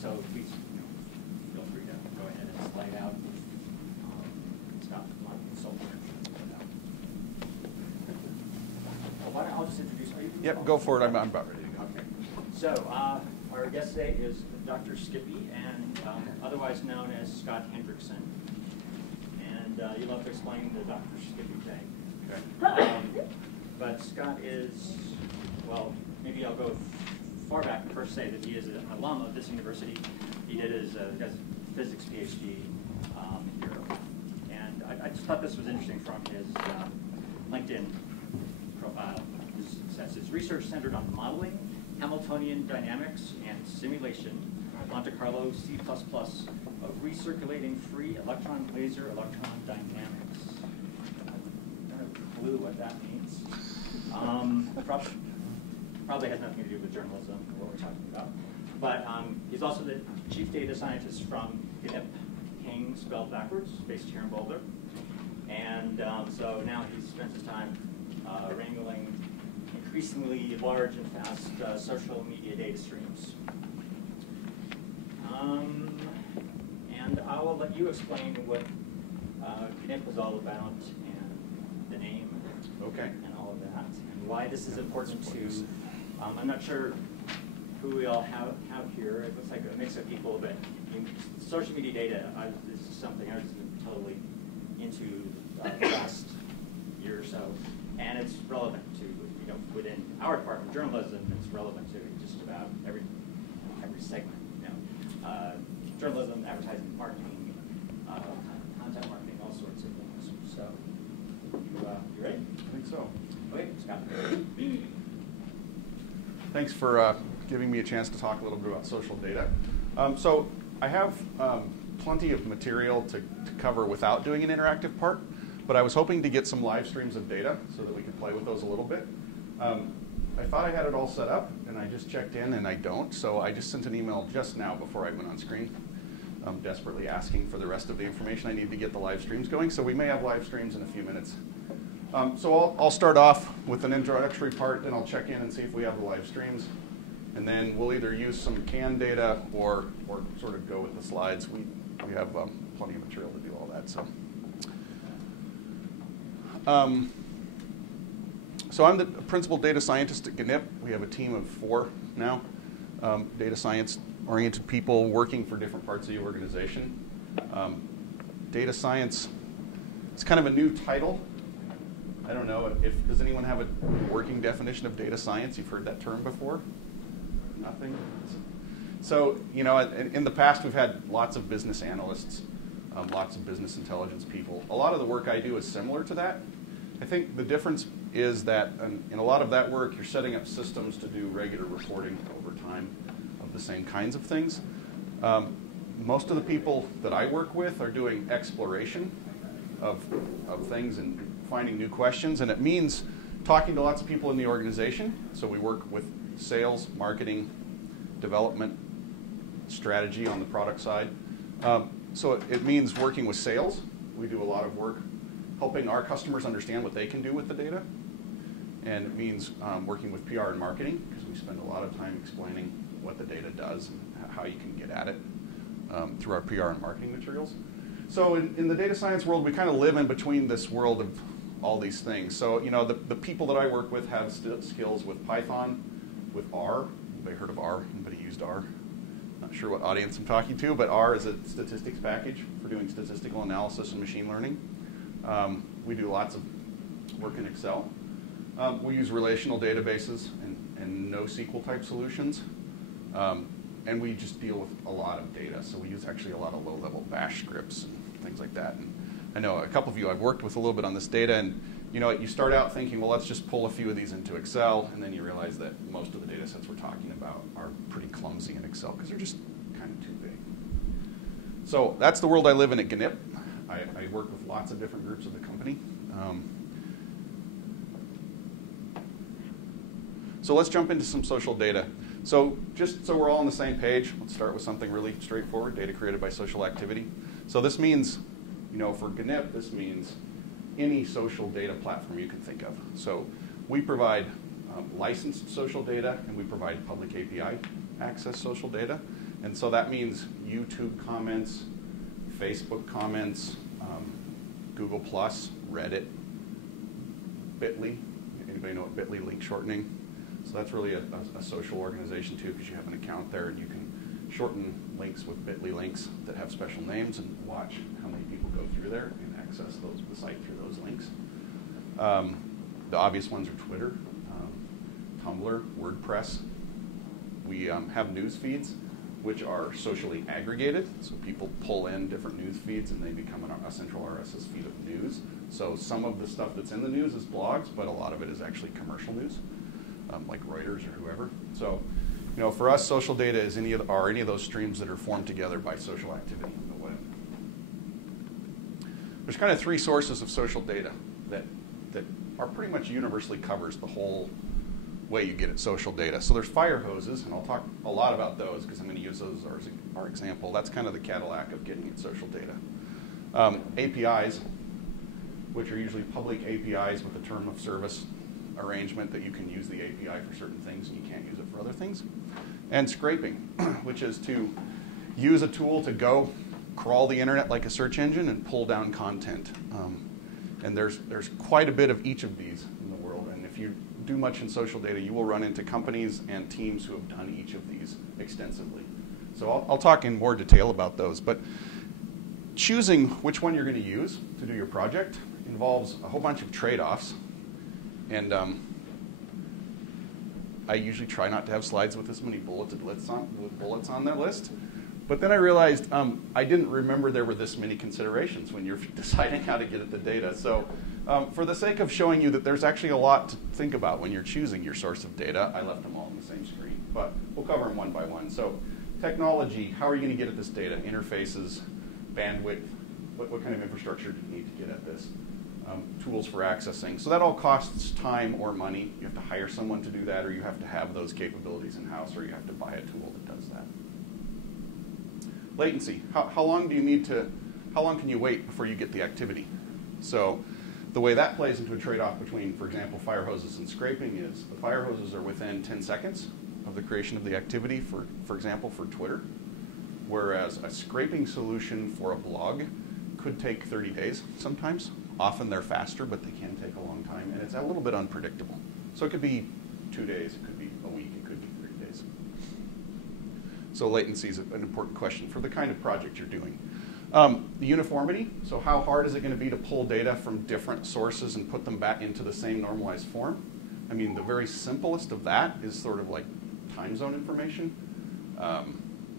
so please feel free to go ahead and slide out stuff on consult. I'll just introduce you. Yep, go for it. I'm about ready to go. Okay. So our guest today is Dr. Skippy, and otherwise known as Scott Hendrickson. And you'll have to explain the Dr. Skippy thing. Okay. But Scott is, well, maybe I'll go far back and first say that he is an alum of this university. He did his physics PhD here. And I just thought this was interesting from his LinkedIn profile. It says his research centered on modeling, Hamiltonian dynamics, and simulation, Monte Carlo C++ of recirculating free electron laser electron dynamics. I don't have a clue what that means. Probably has nothing to do with journalism or what we're talking about. But he's also the chief data scientist from GNIP, King spelled backwards, based here in Boulder. And so now he spends his time wrangling increasingly large and fast social media data streams. And I will let you explain what GNIP is all about and the name and all of that, and why this is important to, I'm not sure who we all have here. It looks like a mix of people, but social media data is something I've been totally into the last year or so, and it's relevant to, within our department of journalism, it's relevant to just about every segment, journalism, advertising, marketing, content marketing, all sorts of things. So, you ready? I think so. Okay, Scott. Thanks for giving me a chance to talk a little bit about social data. So I have plenty of material to cover without doing an interactive part, but I was hoping to get some live streams of data so that we could play with those a little bit. I thought I had it all set up, and I just checked in, and I don't, so I just sent an email just now before I went on screen, desperately asking for the rest of the information I need to get the live streams going, so we may have live streams in a few minutes. So I'll start off with an introductory part, then I'll check in and see if we have the live streams, and then we'll either use some canned data or sort of go with the slides. We have plenty of material to do all that. So I'm the principal data scientist at GNIP. We have a team of 4 now, data science-oriented people working for different parts of the organization. Data science, it's kind of a new title. I don't know, does anyone have a working definition of data science? You've heard that term before? Nothing? So, in the past we've had lots of business analysts, lots of business intelligence people. A lot of the work I do is similar to that. I think the difference is that in a lot of that work, you're setting up systems to do regular reporting over time of the same kinds of things. Most of the people that I work with are doing exploration of things and finding new questions, and it means talking to lots of people in the organization. So we work with sales, marketing, development, strategy on the product side. So it means working with sales. We do a lot of work helping our customers understand what they can do with the data. And it means working with PR and marketing, because we spend a lot of time explaining what the data does and how you can get at it through our PR and marketing materials. So in the data science world, we kind of live in between this world of all these things. So the people that I work with have skills with Python, with R. Anybody heard of R? Anybody used R? Not sure what audience I'm talking to, but R is a statistics package for doing statistical analysis and machine learning. We do lots of work in Excel. We use relational databases and NoSQL type solutions. And we just deal with a lot of data. So we use actually a lot of low-level bash scripts and things like that. And I know a couple of you I've worked with a little bit on this data, and you start out thinking, well, let's just pull a few of these into Excel, and then you realize that most of the data sets we're talking about are pretty clumsy in Excel because they're just kind of too big. So that's the world I live in at GNIP. I work with lots of different groups of the company. So let's jump into some social data. So just so we're all on the same page, let's start with something really straightforward, data created by social activity. So this means, for GNIP, this means any social data platform you can think of. So we provide licensed social data, and we provide public API access social data. And so that means YouTube comments, Facebook comments, Google+, Reddit, Bitly. Anybody know what Bitly, link shortening? So that's really a social organization too, because you have an account there and you can shorten links with Bitly links that have special names and watch how many people go through there and access the site through those links. The obvious ones are Twitter, Tumblr, WordPress. We have news feeds, which are socially aggregated. So people pull in different news feeds and they become a central RSS feed of news. So some of the stuff that's in the news is blogs, but a lot of it is actually commercial news, like Reuters or whoever. So, for us, social data is any of those streams that are formed together by social activity on the web. There's kind of three sources of social data that are pretty much universally covers the whole way you get at social data. So there's fire hoses, and I'll talk a lot about those because I'm going to use those as our example. That's kind of the Cadillac of getting at social data. APIs, which are usually public APIs with a term of service arrangement that you can use the API for certain things and you can't use it for other things. And scraping, which is to use a tool to go crawl the internet like a search engine and pull down content. And there's quite a bit of each of these in the world. And if you do much in social data, you will run into companies and teams who have done each of these extensively. So I'll talk in more detail about those. But choosing which one you're going to use to do your project involves a whole bunch of trade-offs. And I usually try not to have slides with this many bullets on their list. But then I realized I didn't remember there were this many considerations when you're deciding how to get at the data. So for the sake of showing you that there's actually a lot to think about when you're choosing your source of data, I left them all on the same screen. But we'll cover them one by one. So technology, how are you going to get at this data? Interfaces, bandwidth, what kind of infrastructure do you need to get at this? Tools for accessing. So that all costs time or money. You have to hire someone to do that, or you have to have those capabilities in-house, or you have to buy a tool that does that. Latency. How long can you wait before you get the activity? So the way that plays into a trade-off between, for example, fire hoses and scraping is the fire hoses are within 10 seconds of the creation of the activity, for example, for Twitter, whereas a scraping solution for a blog could take 30 days sometimes. Often they're faster, but they can take a long time, and it's a little bit unpredictable. So it could be 2 days, it could be a week, it could be 3 days. So latency is an important question for the kind of project you're doing. The uniformity, so how hard is it going to be to pull data from different sources and put them back into the same normalized form? I mean, the very simplest of that is sort of like time zone information.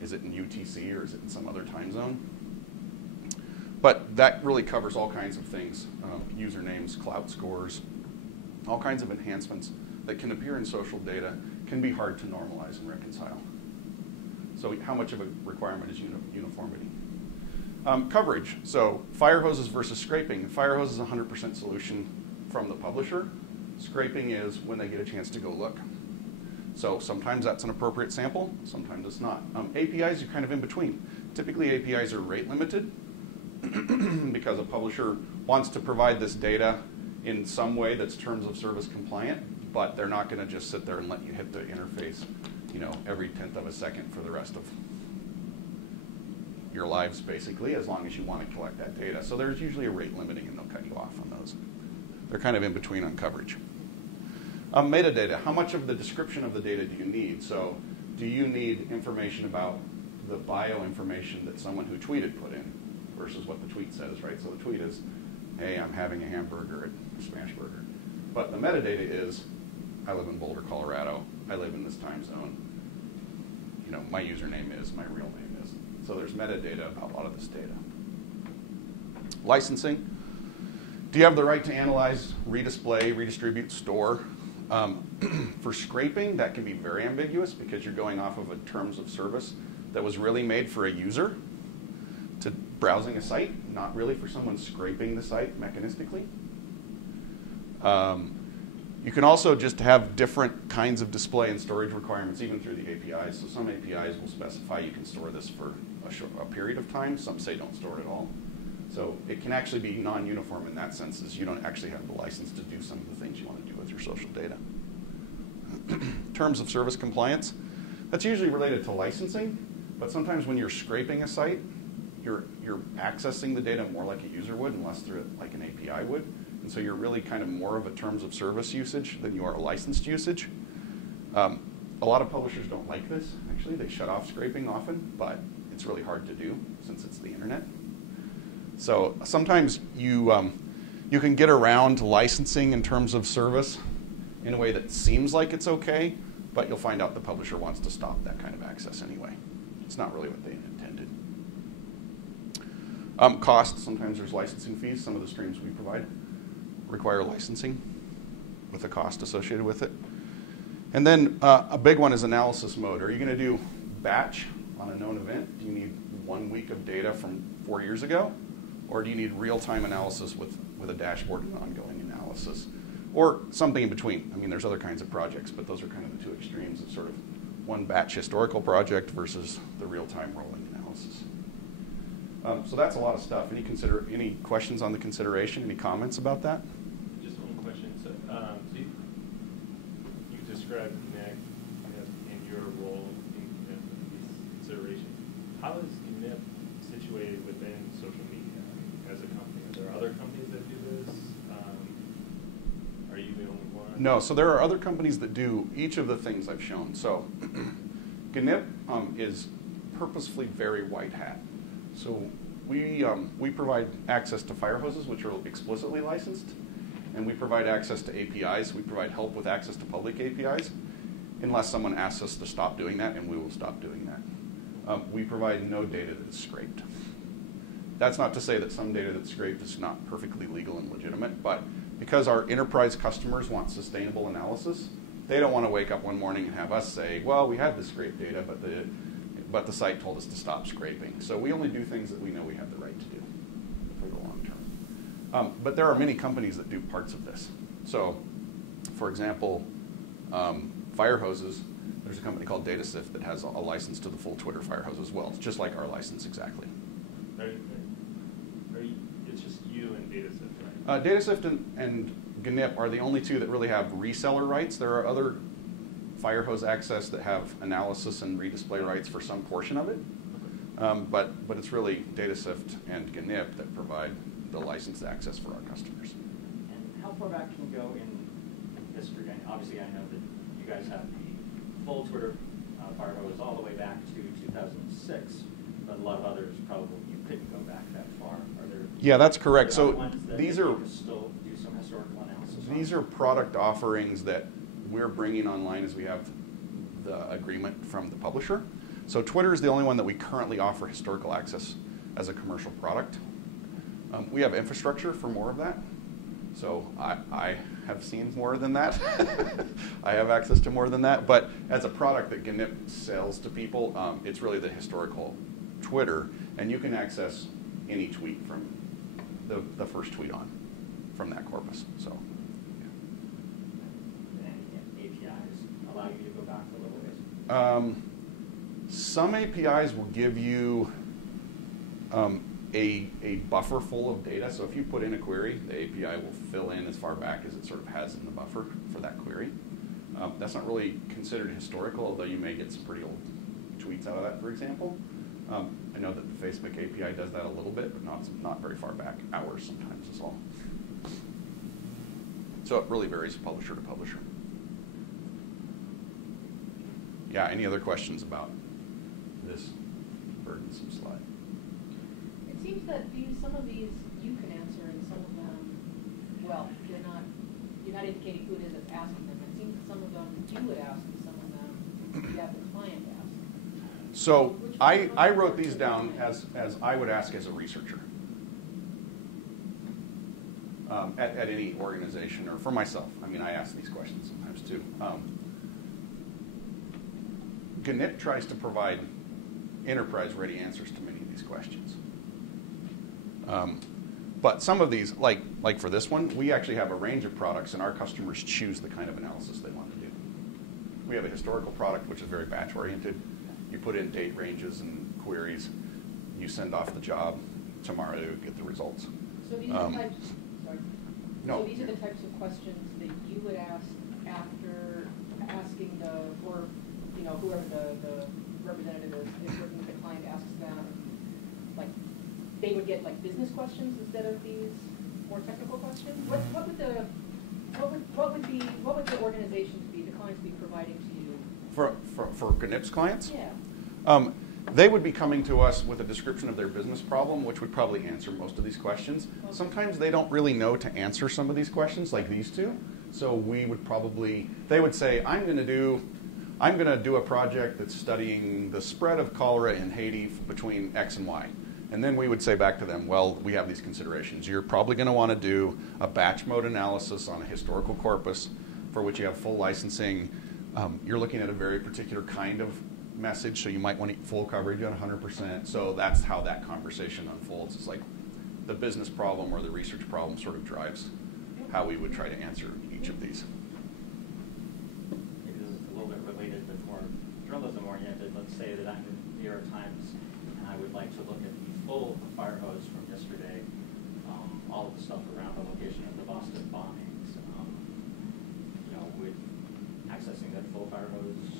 Is it in UTC or is it in some other time zone? But that really covers all kinds of things, usernames, clout scores, all kinds of enhancements that can appear in social data can be hard to normalize and reconcile. So how much of a requirement is uniformity? Coverage, so fire hoses versus scraping. Fire hose is 100% solution from the publisher. Scraping is when they get a chance to go look. So sometimes that's an appropriate sample, sometimes it's not. APIs are kind of in between. Typically APIs are rate limited because a publisher wants to provide this data in some way that's terms of service compliant, but they're not going to just sit there and let you hit the interface, every 10th of a second for the rest of your lives, basically, as long as you want to collect that data. So there's usually a rate limiting, and they'll cut you off on those. They're kind of in between on coverage. Metadata, how much of the description of the data do you need? So do you need information about the bio information that someone who tweeted put in versus what the tweet says, right? So the tweet is, hey, I'm having a hamburger at Smashburger. But the metadata is, I live in Boulder, Colorado. I live in this time zone. My username is, my real name is. So there's metadata about a lot of this data. Licensing. Do you have the right to analyze, redisplay, redistribute, store? For scraping, that can be very ambiguous because you're going off of a terms of service that was really made for a user to browsing a site, not really for someone scraping the site mechanistically. You can also just have different kinds of display and storage requirements even through the APIs. So some APIs will specify you can store this for a period of time. Some say don't store it at all. So it can actually be non-uniform in that sense, as you don't actually have the license to do some of the things you want to do with your social data. Terms of service compliance, that's usually related to licensing. But sometimes when you're scraping a site, you're accessing the data more like a user would and less through it like an API would. And so you're really kind of more of a terms of service usage than you are a licensed usage. A lot of publishers don't like this, actually. They shut off scraping often, but it's really hard to do since it's the internet. So sometimes you can get around licensing in terms of service in a way that seems like it's okay, but you'll find out the publisher wants to stop that kind of access anyway. It's not really what they intended. Cost, sometimes there's licensing fees. Some of the streams we provide require licensing with a cost associated with it. And then a big one is analysis mode. Are you going to do batch on a known event? Do you need 1 week of data from 4 years ago? Or do you need real-time analysis with a dashboard and ongoing analysis? Or something in between. I mean, there's other kinds of projects, but those are kind of the two extremes. It's sort of one batch historical project versus the real-time rolling analysis. So that's a lot of stuff. Any questions on the consideration? Any comments about that? Just one question. So you described GNIP and your role in these considerations. How is GNIP situated within social media as a company? Are there other companies that do this? Are you the only one? No, so there are other companies that do each of the things I've shown. So GNIP is purposefully very white hat. So we provide access to fire hoses, which are explicitly licensed, and we provide access to APIs. We provide help with access to public APIs, unless someone asks us to stop doing that, and we will stop doing that. We provide no data that's scraped. That's not to say that some data that's scraped is not perfectly legal and legitimate, but because our enterprise customers want sustainable analysis, they don't want to wake up one morning and have us say, well, we had the scraped data, but the site told us to stop scraping. So we only do things that we know we have the right to do for the long term. But there are many companies that do parts of this. So, for example, fire hoses, there's a company called DataSift that has a license to the full Twitter fire hose as well. It's just like our license exactly. It's just you and DataSift, right? DataSift and GNIP are the only two that really have reseller rights. There are other fire hose access that have analysis and redisplay rights for some portion of it. But it's really DataSift and GNIP that provide the licensed access for our customers. And how far back can we go in history? And obviously, I know that you guys have the full Twitter fire hose all the way back to 2006, but a lot of others probably you couldn't go back that far. Are there? Yeah, that's correct. So these are still do some historical analysis. These are product offerings that we're bringing online as we have the agreement from the publisher. So Twitter is the only one that we currently offer historical access as a commercial product. We have infrastructure for more of that. So I have seen more than that. I have access to more than that. But as a product that GNIP sells to people, it's really the historical Twitter. And you can access any tweet from the first tweet on from that corpus. So. Allow you to go back a little ways? Some APIs will give you a buffer full of data. So if you put in a query, the API will fill in as far back as it sort of has in the buffer for that query. That's not really considered historical, although you may get some pretty old tweets out of that, for example. I know that the Facebook API does that a little bit, but not very far back, hours sometimes is all. So it really varies publisher to publisher. Yeah, any other questions about this burdensome slide? It seems that some of these you can answer and some of them, well, you're not indicating who it is that's asking them. It seems that some of them you would ask and some of them you have the client ask. So I wrote these down as I would ask as a researcher at any organization or for myself. I mean, I ask these questions sometimes too. GNIP tries to provide enterprise-ready answers to many of these questions. But some of these, like for this one, we actually have a range of products, and our customers choose the kind of analysis they want to do. We have a historical product, which is very batch-oriented. You put in date ranges and queries. You send off the job. Tomorrow you get the results. So these are the types. Sorry. No. So these are the types of questions that you would ask after asking whoever the representative is working with a client, asks them, like, they would get like business questions instead of these more technical questions? What would the organizations be, the clients be providing to you? For GNIP's clients? Yeah. They would be coming to us with a description of their business problem, which would probably answer most of these questions. Okay. Sometimes they don't really know to answer some of these questions, like these two. So we would probably, they would say, I'm going to do a project that's studying the spread of cholera in Haiti between X and Y. And then we would say back to them, well, we have these considerations. You're probably going to want to do a batch mode analysis on a historical corpus for which you have full licensing. You're looking at a very particular kind of message, so you might want full coverage at 100%. So that's how that conversation unfolds. It's like the business problem or the research problem sort of drives how we would try to answer each of these. Maybe this is a little bit related, but more journalism oriented. Let's say that I'm in the New York Times and I would like to look at the full fire hose from yesterday, all of the stuff around the location of the Boston bombings. Would accessing that full fire hose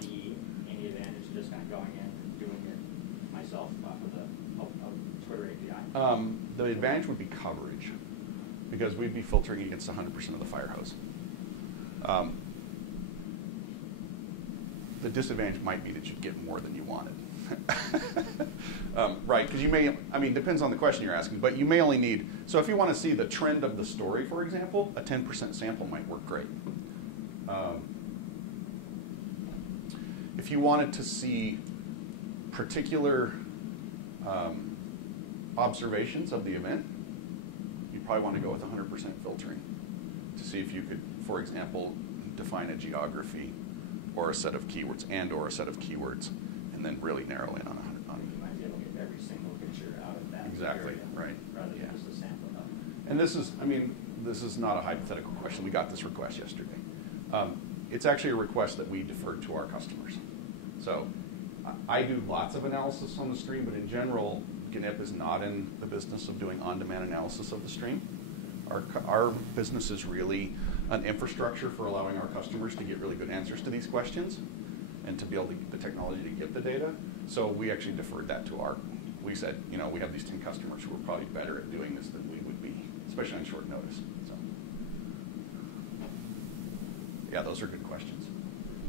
be any advantage to just kind of going in and doing it myself off of the Twitter API? The advantage would be coverage, because we'd be filtering against 100% of the fire hose. The disadvantage might be that you'd get more than you wanted. Right, because you may, depends on the question you're asking, but you may only need, so if you want to see the trend of the story, for example, a 10% sample might work great. If you wanted to see particular observations of the event, you'd probably want to go with 100% filtering to see if you could, for example, define a geography or a set of keywords or a set of keywords, and then really narrow in on You might be able to get every single picture out of that exactly, area, right. rather than Yeah. just a sample of it. And this is not a hypothetical question. We got this request yesterday. It's actually a request that we deferred to our customers. So I do lots of analysis on the stream, but in general, GNIP is not in the business of doing on-demand analysis of the stream. Our business is really an infrastructure for allowing our customers to get really good answers to these questions and to be able to get the technology to get the data. So we actually deferred that to we said, we have these 10 customers who are probably better at doing this than we would be, especially on short notice. So, yeah, those are good questions.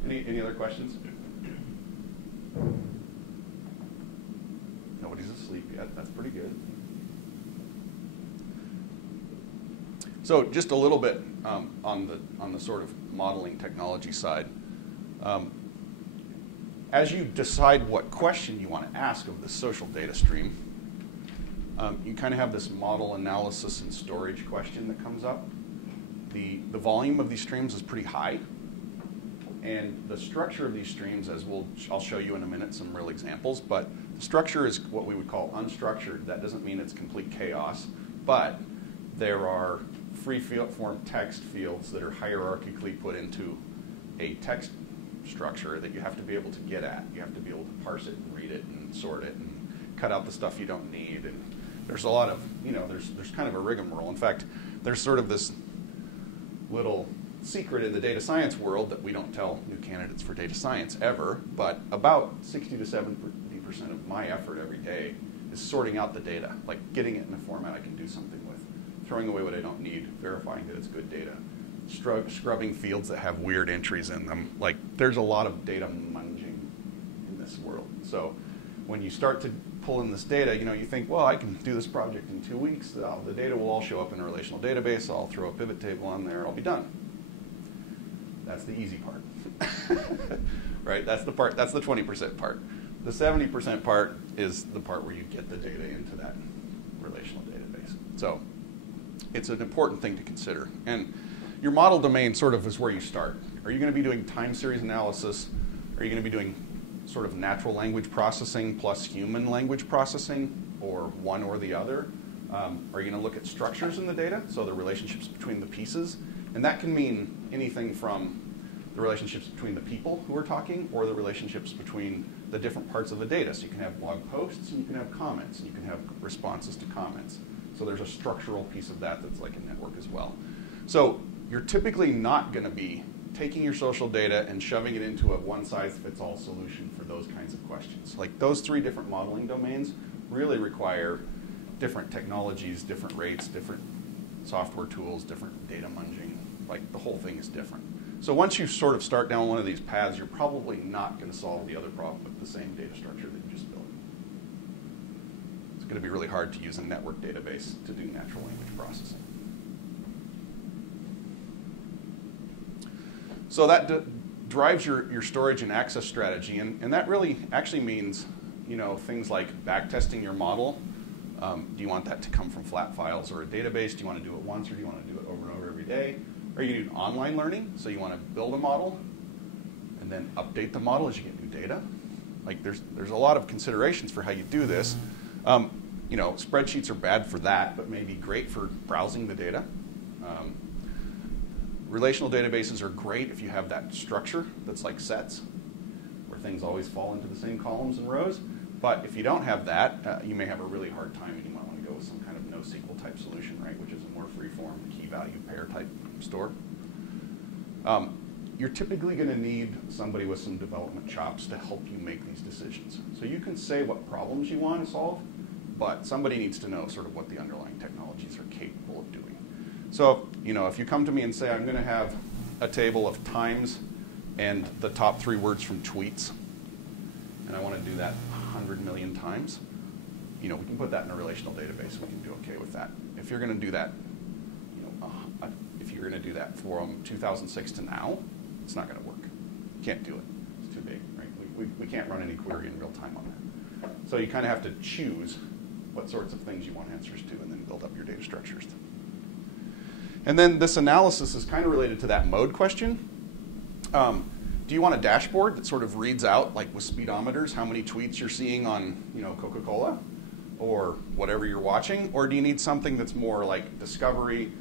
Any other questions? Nobody's asleep yet. That's pretty good. So just a little bit on the sort of modeling technology side. As you decide what question you want to ask of the social data stream, you kind of have this model analysis and storage question that comes up. The volume of these streams is pretty high, and the structure of these streams, I'll show you in a minute some real examples, but the structure is what we would call unstructured. That doesn't mean it's complete chaos, but there are free form text fields that are hierarchically put into a text structure that you have to be able to get at. You have to be able to parse it and read it and sort it and cut out the stuff you don't need. And there's a lot of, there's kind of a rigmarole. In fact, there's sort of this little secret in the data science world that we don't tell new candidates for data science ever, but about 60 to 70% of my effort every day is sorting out the data, like getting it in a format I can do something with, throwing away what I don't need, verifying that it's good data, scrubbing fields that have weird entries in them. Like, there's a lot of data munging in this world. So when you start to pull in this data, you think, well, I can do this project in 2 weeks. The data will all show up in a relational database. I'll throw a pivot table on there. I'll be done. That's the easy part, right? That's the 20% part. The 70% part is the part where you get the data into that relational database. So it's an important thing to consider. And your model domain sort of is where you start. Are you going to be doing time series analysis? Are you going to be doing sort of natural language processing plus human language processing, or one or the other? Are you going to look at structures in the data, so the relationships between the pieces? And that can mean anything from the relationships between the people who are talking or the relationships between the different parts of the data. So you can have blog posts, and you can have comments, and you can have responses to comments. So there's a structural piece of that that's like a network as well. So you're typically not going to be taking your social data and shoving it into a one-size-fits-all solution for those kinds of questions. Like those 3 different modeling domains really require different technologies, different rates, different software tools, different data munging. Like the whole thing is different. So once you sort of start down one of these paths, you're probably not going to solve the other problem with the same data structure that you just built. It's going to be really hard to use a network database to do natural language processing. So that drives your storage and access strategy, and that really actually means, things like backtesting your model. Do you want that to come from flat files or a database? Do you want to do it once, or do you want to do it over and over every day? Are you doing online learning? So you want to build a model and then update the model as you get new data? Like there's a lot of considerations for how you do this. Spreadsheets are bad for that, but maybe great for browsing the data. Relational databases are great if you have that structure that's like sets, where things always fall into the same columns and rows. But if you don't have that, you may have a really hard time, and you might want to go with some kind of NoSQL type solution, right, which is a more free-form key-value pair type store. You're typically going to need somebody with some development chops to help you make these decisions. So you can say what problems you want to solve, but somebody needs to know sort of what the underlying technologies are capable of doing. So, if you come to me and say, I'm going to have a table of times and the top 3 words from tweets, and I want to do that 100 million times, we can put that in a relational database. We can do okay with that. If you're going to do that, if you're going to do that from 2006 to now, it's not going to work. You can't do it. It's too big, right? We can't run any query in real time on that. So you kind of have to choose what sorts of things you want answers to and then build up your data structures. And then this analysis is kind of related to that mode question. Do you want a dashboard that sort of reads out, like with speedometers, how many tweets you're seeing on Coca-Cola or whatever you're watching? Or do you need something that's more like discovery,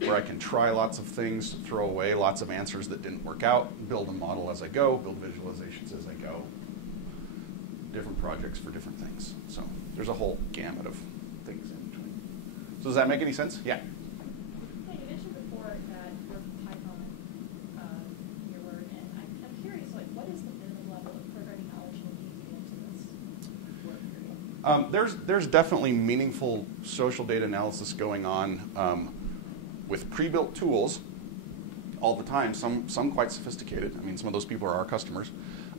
where I can try lots of things, throw away lots of answers that didn't work out, build a model as I go, build visualizations as I go, different projects for different things. So there's a whole gamut of things in between. So does that make any sense? Yeah. You mentioned before that you're Python in your word, and I'm curious, what is the minimum level of programming knowledge you need to get into this work area? There's definitely meaningful social data analysis going on with pre-built tools all the time, some quite sophisticated. I mean, some of those people are our customers.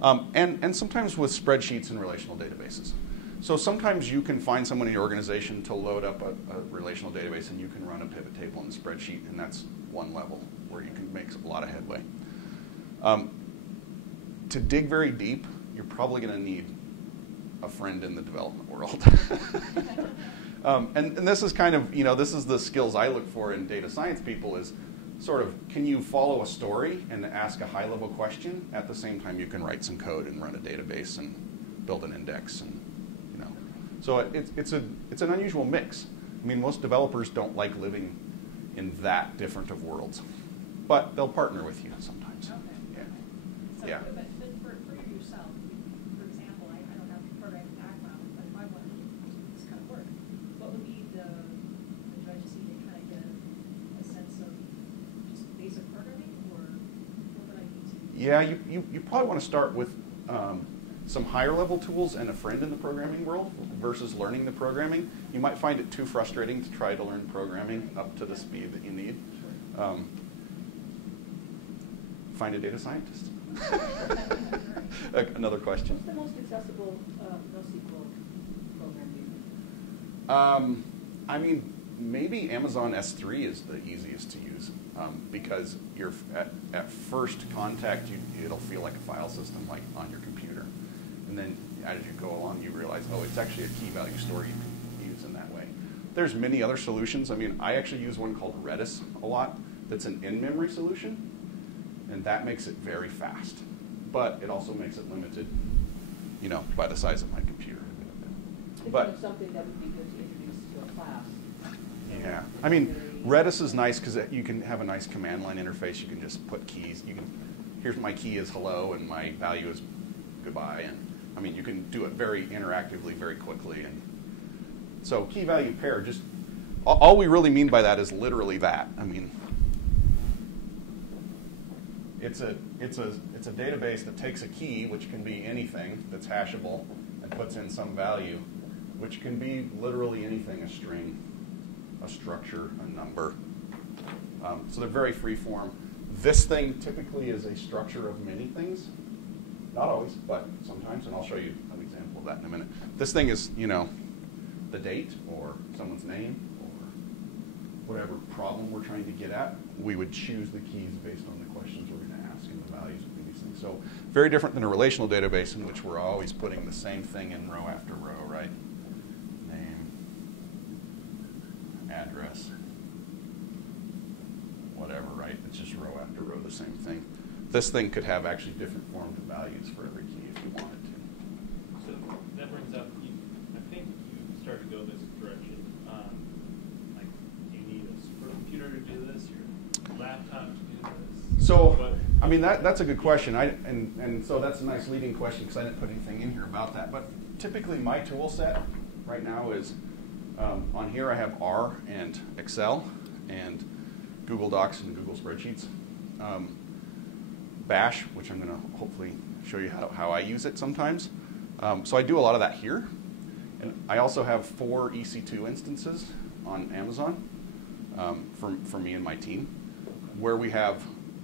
And sometimes with spreadsheets and relational databases. So sometimes you can find someone in your organization to load up a relational database, and you can run a pivot table in the spreadsheet, and that's one level where you can make a lot of headway. To dig very deep, you're probably going to need a friend in the development world. And this is kind of, this is the skills I look for in data science people is sort of, can you follow a story and ask a high-level question at the same time you can write some code and run a database and build an index, and so it's an unusual mix. I mean, most developers don't like living in that different of worlds, but they'll partner with you sometimes. Okay. Yeah. So, Yeah. But for yourself, for example, I don't have a programming background, but if I wanted to do this kind of work, what would be the do I just need to kind of get a sense of just basic programming, or what would I need to? Yeah, you probably want to start with some higher level tools and a friend in the programming world versus learning the programming. You might find it too frustrating to try to learn programming up to the speed that you need. Find a data scientist. Another question. What's the most accessible NoSQL program do you think? I mean, maybe Amazon S3 is the easiest to use because you're at first contact, it'll feel like a file system like on your computer. And then as you go along, you realize, oh, it's actually a key value store you can use in that way. There's many other solutions. I mean, I actually use one called Redis a lot that's an in-memory solution, and that makes it very fast. But it also makes it limited, by the size of my computer. But something that would be good to introduce to a class. Yeah, I mean, Redis is nice because you can have a nice command line interface. You can just put keys. Here's my key is hello, and my value is goodbye. And I mean, you can do it very interactively, very quickly. And so key value pair, just all we really mean by that is literally that. I mean, it's a database that takes a key, which can be anything that's hashable, and puts in some value, which can be literally anything: a string, a structure, a number. So they're very free form. This thing typically is a structure of many things. Not always, but sometimes, and I'll show you an example of that in a minute. This thing is, the date or someone's name or whatever problem we're trying to get at. We would choose the keys based on the questions we're going to ask and the values of these things. So very different than a relational database in which we're always putting the same thing in row after row, right? Name, address, whatever, right? It's just row after row, the same thing. This thing could have actually different forms of values for every key if you wanted to. So that brings up, I think you started to go this direction. Like, do you need a supercomputer to do this, your laptop to do this? So, I mean, that's a good question. And so that's a nice leading question because I didn't put anything in here about that. But typically my tool set right now is, on here I have R and Excel and Google Docs and Google Spreadsheets. Bash, which I'm going to hopefully show you how I use it sometimes. So I do a lot of that here. And I also have 4 EC2 instances on Amazon for me and my team, where we have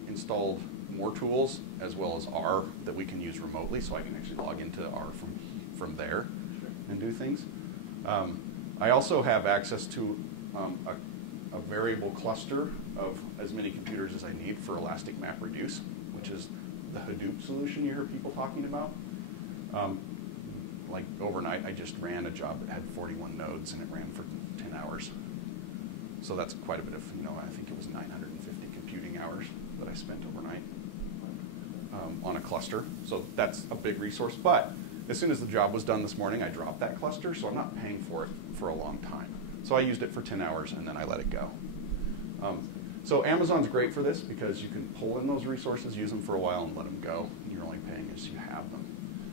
installed more tools as well as R that we can use remotely, so I can actually log into R from there and do things. I also have access to a variable cluster of as many computers as I need for elastic map reduce, which is the Hadoop solution you hear people talking about. Like overnight, I just ran a job that had 41 nodes, and it ran for 10 hours. So that's quite a bit of, I think it was 950 computing hours that I spent overnight on a cluster. So that's a big resource. But as soon as the job was done this morning, I dropped that cluster, so I'm not paying for it for a long time. So I used it for 10 hours, and then I let it go. So Amazon's great for this because you can pull in those resources, use them for a while, and let them go. And you're only paying as you have them.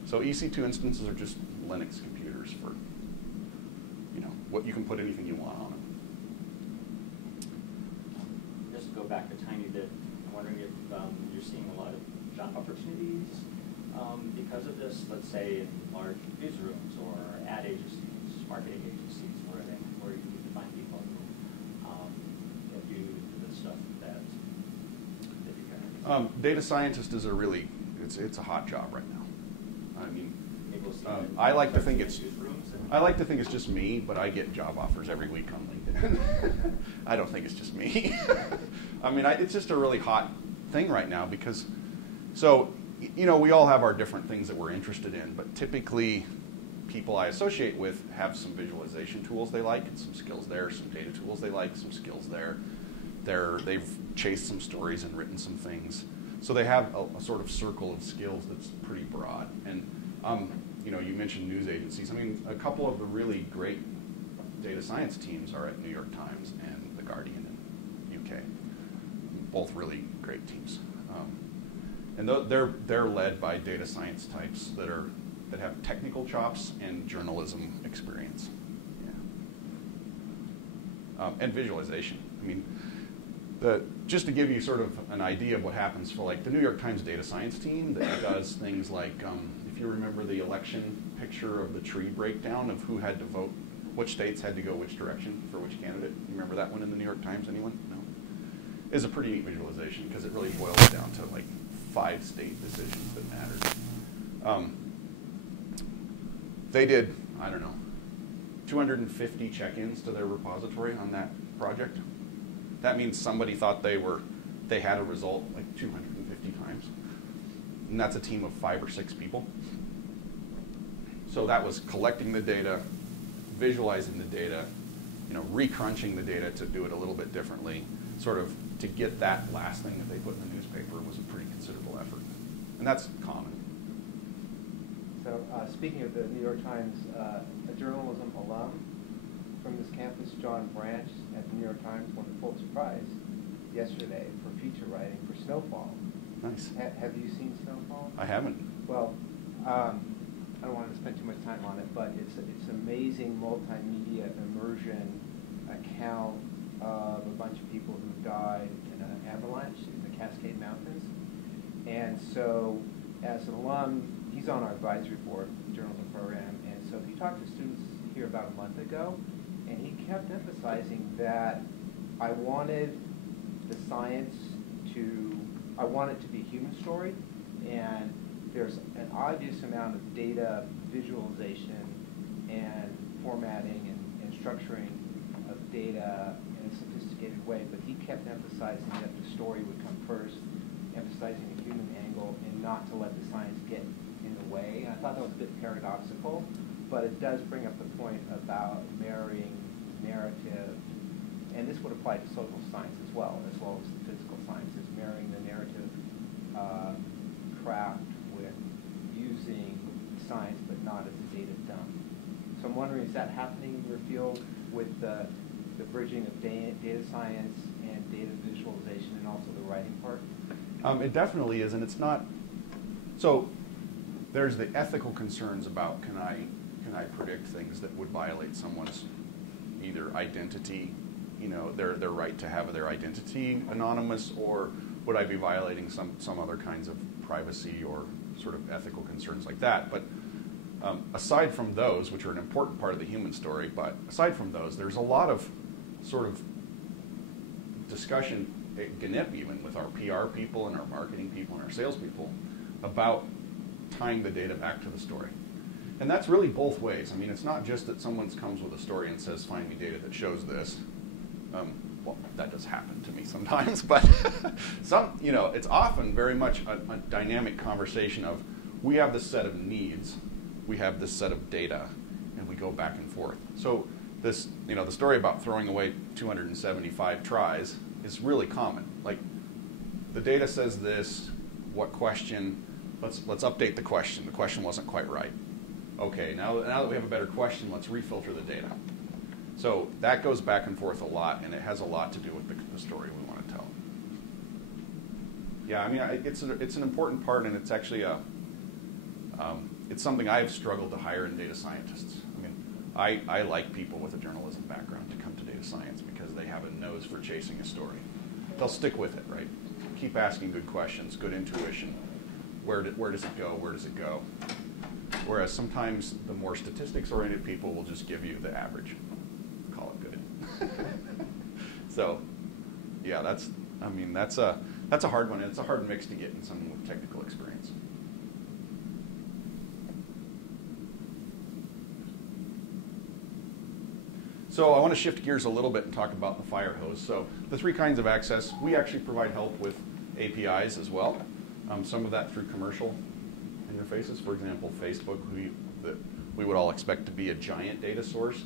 So EC2 instances are just Linux computers for, what you can put anything you want on them. Just to go back a tiny bit, I'm wondering if you're seeing a lot of job opportunities because of this, let's say in large newsrooms or ad agencies, marketing agencies, where you need to find people that do the stuff that you guys. Data scientist is it's a hot job right now. I mean, I like to think it's just me, but I get job offers every week on LinkedIn. I don't think it's just me. I mean, it's just a really hot thing right now because, we all have our different things that we're interested in, but typically people I associate with have some visualization tools they like, and some skills there, some data tools they like, some skills there. They've chased some stories and written some things. So they have a sort of circle of skills that's pretty broad. And you mentioned news agencies. I mean, a couple of the really great data science teams are at New York Times and The Guardian in UK. Both really great teams. And they're led by data science types that have technical chops and journalism experience. Yeah. And visualization. I mean, just to give you sort of an idea of what happens for like the New York Times data science team that does things like, if you remember the election picture of the tree breakdown of who had to vote, which states had to go which direction for which candidate. You remember that one in the New York Times, anyone? No? It's a pretty neat visualization because it really boils down to like 5 state decisions that mattered. They did, 250 check-ins to their repository on that project. That means somebody thought they had a result like 250 times. And that's a team of 5 or 6 people. So that was collecting the data, visualizing the data, recrunching the data to do it a little bit differently. Sort of to get that last thing that they put in the newspaper was a pretty considerable effort. And that's common. So speaking of the New York Times, a journalism alum from this campus, John Branch at the New York Times, won the Pulitzer Prize yesterday for feature writing for Snowfall. Nice. Have you seen Snowfall? I haven't. Well, I don't want to spend too much time on it, but it's amazing multimedia immersion account of a bunch of people who died in an avalanche in the Cascade Mountains. And so as an alum, he's on our advisory board, journalism program, and so he talked to students here about a month ago, and he kept emphasizing that I wanted the science I want it to be a human story, and there's an obvious amount of data visualization and formatting and structuring of data in a sophisticated way, but he kept emphasizing that the story would come first, emphasizing the human angle and not to let the science get in the way. And I thought that was a bit paradoxical, but it does bring up the point about marrying narrative, and this would apply to social science as well as the physical sciences, marrying the narrative craft with using science but not as a data dump. So I'm wondering, is that happening in your field with the bridging of data science and data visualization and also the writing part? It definitely is, and it's not. So there's the ethical concerns about can I predict things that would violate someone's either identity, their right to have their identity anonymous, or would I be violating some other kinds of privacy or sort of ethical concerns like that. But aside from those, which are an important part of the human story, but aside from those, there's a lot of sort of discussion at GNIP even with our PR people and our marketing people and our sales people about tying the data back to the story. And that's really both ways. I mean, it's not just that someone comes with a story and says, find me data that shows this. Well, that does happen to me sometimes, but it's often very much a dynamic conversation of, we have this set of needs, we have this set of data, and we go back and forth. So this, the story about throwing away 275 tries is really common. Like, the data says this, what question? Let's update the question. The question wasn't quite right. Okay, now that we have a better question, let's refilter the data. So that goes back and forth a lot, and it has a lot to do with the story we want to tell. Yeah, I mean, it's an important part, and it's actually it's something I've struggled to hire in data scientists. I mean, I like people with a journalism background to come to data science because they have a nose for chasing a story. They'll stick with it, right? Keep asking good questions, good intuition. Where does it go? Where does it go? Whereas sometimes the more statistics-oriented people will just give you the average. Call it good. So, yeah, that's a hard one. It's a hard mix to get in someone with technical experience. So I want to shift gears a little bit and talk about the fire hose. So the three kinds of access, we actually provide help with APIs as well. Some of that through commercial interfaces. For example, Facebook, we would all expect to be a giant data source,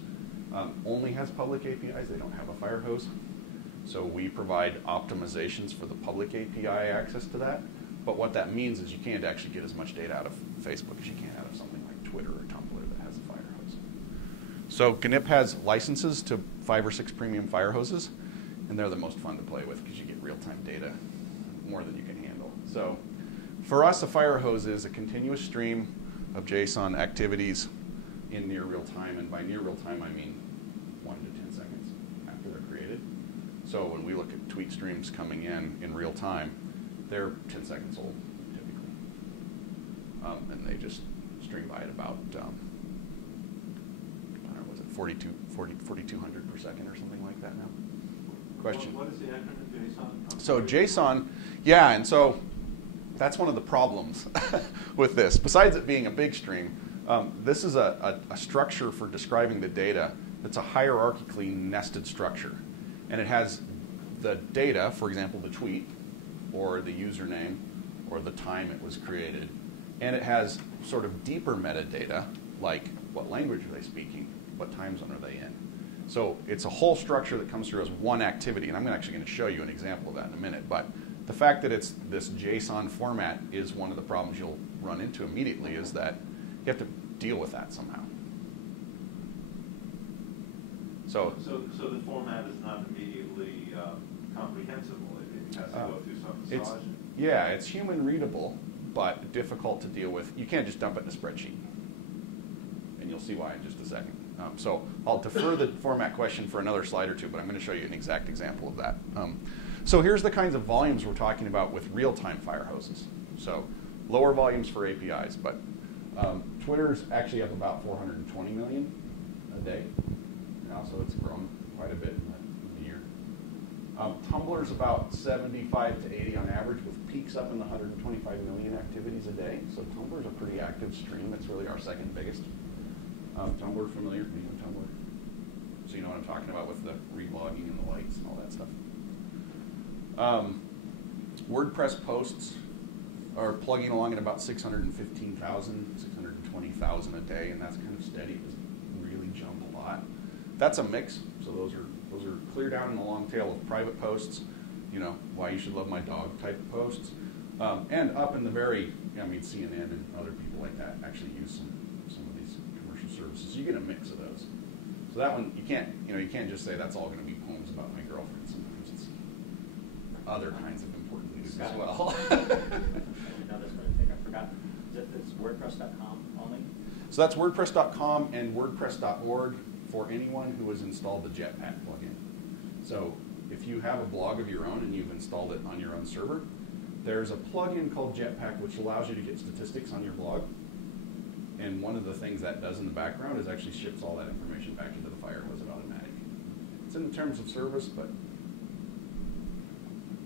only has public APIs. They don't have a fire hose. So we provide optimizations for the public API access to that. But what that means is you can't actually get as much data out of Facebook as you can out of something like Twitter or Tumblr that has a fire hose. So GNIP has licenses to 5 or 6 premium fire hoses, and they're the most fun to play with because you get real-time data more than you can handle. So for us, a fire hose is a continuous stream of JSON activities in near real time, and by near real time I mean 1 to 10 seconds after they're created. So when we look at tweet streams coming in real time, they're 10 seconds old typically, and they just stream by at about I don't know, was it 4,200 per second or something like that now? Question. What is the acronym JSON? So JSON, yeah, and so that's one of the problems with this. Besides it being a big stream, this is a structure for describing the data that's a hierarchically nested structure. And it has the data, for example, the tweet, or the username, or the time it was created. And it has sort of deeper metadata, like what language are they speaking, what time zone are they in. So it's a whole structure that comes through as one activity. And I'm actually going to show you an example of that in a minute. But the fact that it's this JSON format is one of the problems you'll run into immediately, is that you have to deal with that somehow. So the format is not immediately comprehensible. It has to go through some massage. Yeah, it's human readable, but difficult to deal with. You can't just dump it in a spreadsheet. And you'll see why in just a second. So I'll defer the format question for another slide or two, but I'm going to show you an exact example of that. So here's the kinds of volumes we're talking about with real-time fire hoses. So lower volumes for APIs, but Twitter's actually up about 420 million a day now, so it's grown quite a bit in the year. Tumblr's about 75 to 80 on average, with peaks up in the 125 million activities a day. So Tumblr's a pretty active stream. It's really our second biggest. Tumblr, familiar? You know Tumblr? So you know what I'm talking about with the reblogging and the likes and all that stuff. WordPress posts are plugging along at about 615,000, 620,000 a day, and that's kind of steady. It doesn't really jump a lot. That's a mix. So those are clear down in the long tail of private posts, you know, why you should love my dog type of posts, and up in the very, I mean, CNN and other people like that actually use some of these commercial services. You get a mix of those. So that one, you can't just say that's all going to be poems about my girlfriend. Sometimes it's other kinds of important news as well. I didn't know this, but I think I forgot. Is it WordPress.com only? So that's WordPress.com and WordPress.org for anyone who has installed the Jetpack plugin. So if you have a blog of your own and you've installed it on your own server, there's a plugin called Jetpack which allows you to get statistics on your blog. And one of the things that does in the background is actually ships all that information back into the Firehose at automatic. It's in the terms of service, but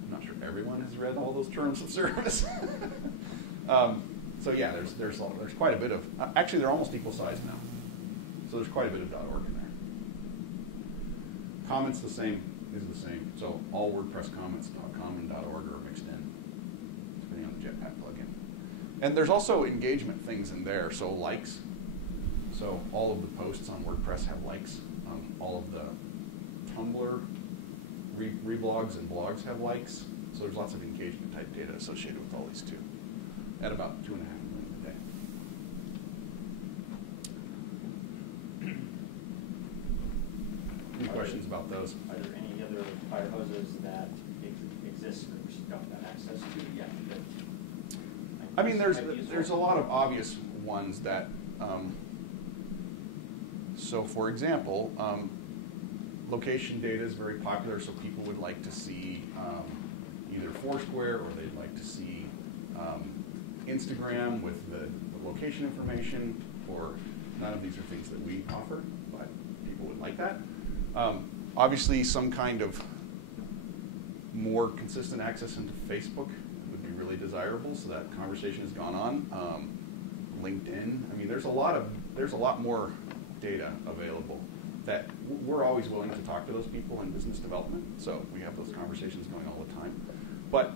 I'm not sure everyone has read all those terms of service. So yeah, there's quite a bit of, actually they're almost equal size now. So there's quite a bit of .org in there. Comments is the same. So all WordPress comments.com and .org are mixed in, depending on the Jetpack plugin. And there's also engagement things in there, so likes. So all of the posts on WordPress have likes. All of the Tumblr reblogs and blogs have likes. So there's lots of engagement type data associated with all these too, at about 2.5 million a day. Any questions about those? Are there any other fire hoses that exist that we just don't have access to yet? I mean, there's a lot of obvious ones that, so for example, location data is very popular, so people would like to see either Foursquare or they'd like to see Instagram with the location information, or none of these are things that we offer, but people would like that. Obviously, some kind of more consistent access into Facebook would be really desirable, so that conversation has gone on. LinkedIn, I mean, there's a lot more data available that we're always willing to talk to those people in business development, so we have those conversations going all the time. But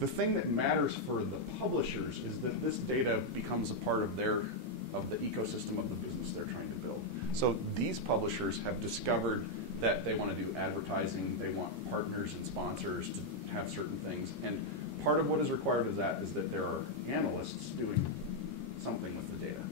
the thing that matters for the publishers is that this data becomes a part of the ecosystem of the business they're trying to build. So these publishers have discovered that they want to do advertising, they want partners and sponsors to have certain things, and part of what is required of that is that there are analysts doing something with the data.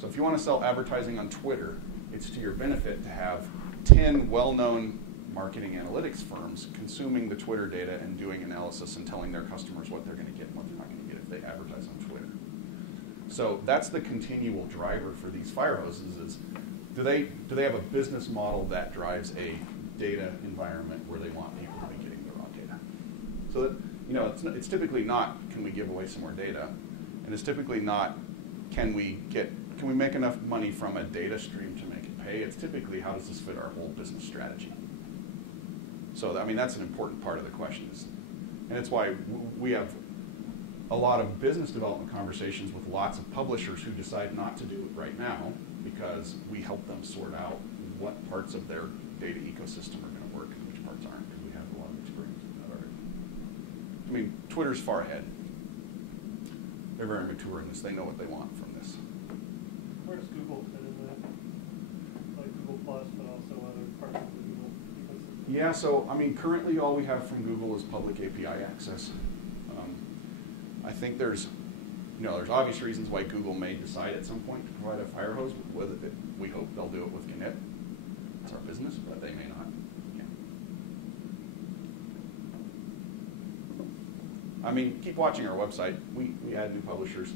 So if you want to sell advertising on Twitter, it's to your benefit to have 10 well-known marketing analytics firms consuming the Twitter data and doing analysis and telling their customers what they're going to get and what they're not going to get if they advertise on Twitter. So that's the continual driver for these fire hoses is, do they have a business model that drives a data environment where they want people to be getting the raw data? So that, it's typically not, can we give away some more data? And it's typically not, can we make enough money from a data stream to make it pay? It's typically, how does this fit our whole business strategy? So, I mean, that's an important part of the question. And it's why we have a lot of business development conversations with lots of publishers who decide not to do it right now because we help them sort out what parts of their data ecosystem are going to work and which parts aren't, because we have a lot of experience with that already. I mean, Twitter's far ahead. They're very mature in this. They know what they want from this. Where does Google fit in that? Like Google Plus, but also other parts of the Google ecosystem? Yeah, so, I mean, currently all we have from Google is public API access. I think there's obvious reasons why Google may decide at some point to provide a fire hose. We hope they'll do it with Gannett. It's our business, but they may not. Yeah. I mean, keep watching our website. We add new publishers.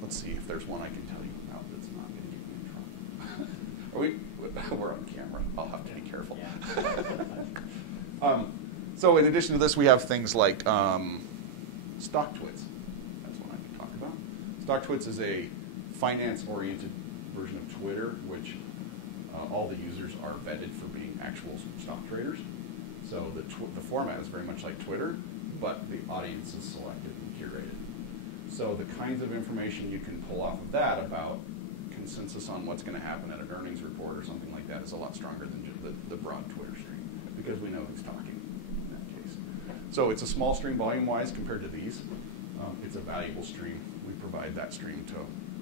Let's see if there's one I can tell you about that's not going to get me in trouble. We're on camera. I'll have to be careful. Yeah. So in addition to this, we have things like stock twits. That's what I can talk about. Stock twits is a finance-oriented version of Twitter, which all the users are vetted for being actual stock traders. So the format is very much like Twitter, but the audience is selected and curated. So the kinds of information you can pull off of that about consensus on what's going to happen at an earnings report or something like that is a lot stronger than just the broad Twitter stream, because we know who's talking in that case. So it's a small stream volume-wise compared to these. It's a valuable stream. We provide that stream to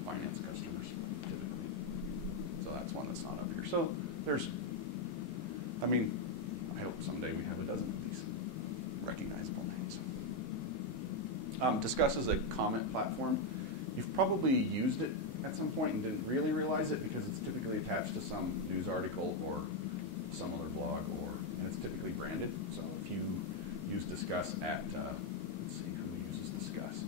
finance customers typically. So that's one that's not up here. So there's, I mean, I hope someday we have a dozen of these recognizable names. Discuss is a comment platform. You've probably used it at some point and didn't really realize it because it's typically attached to some news article or some other blog, and it's typically branded. So if you use Discuss at, let's see who uses Discuss.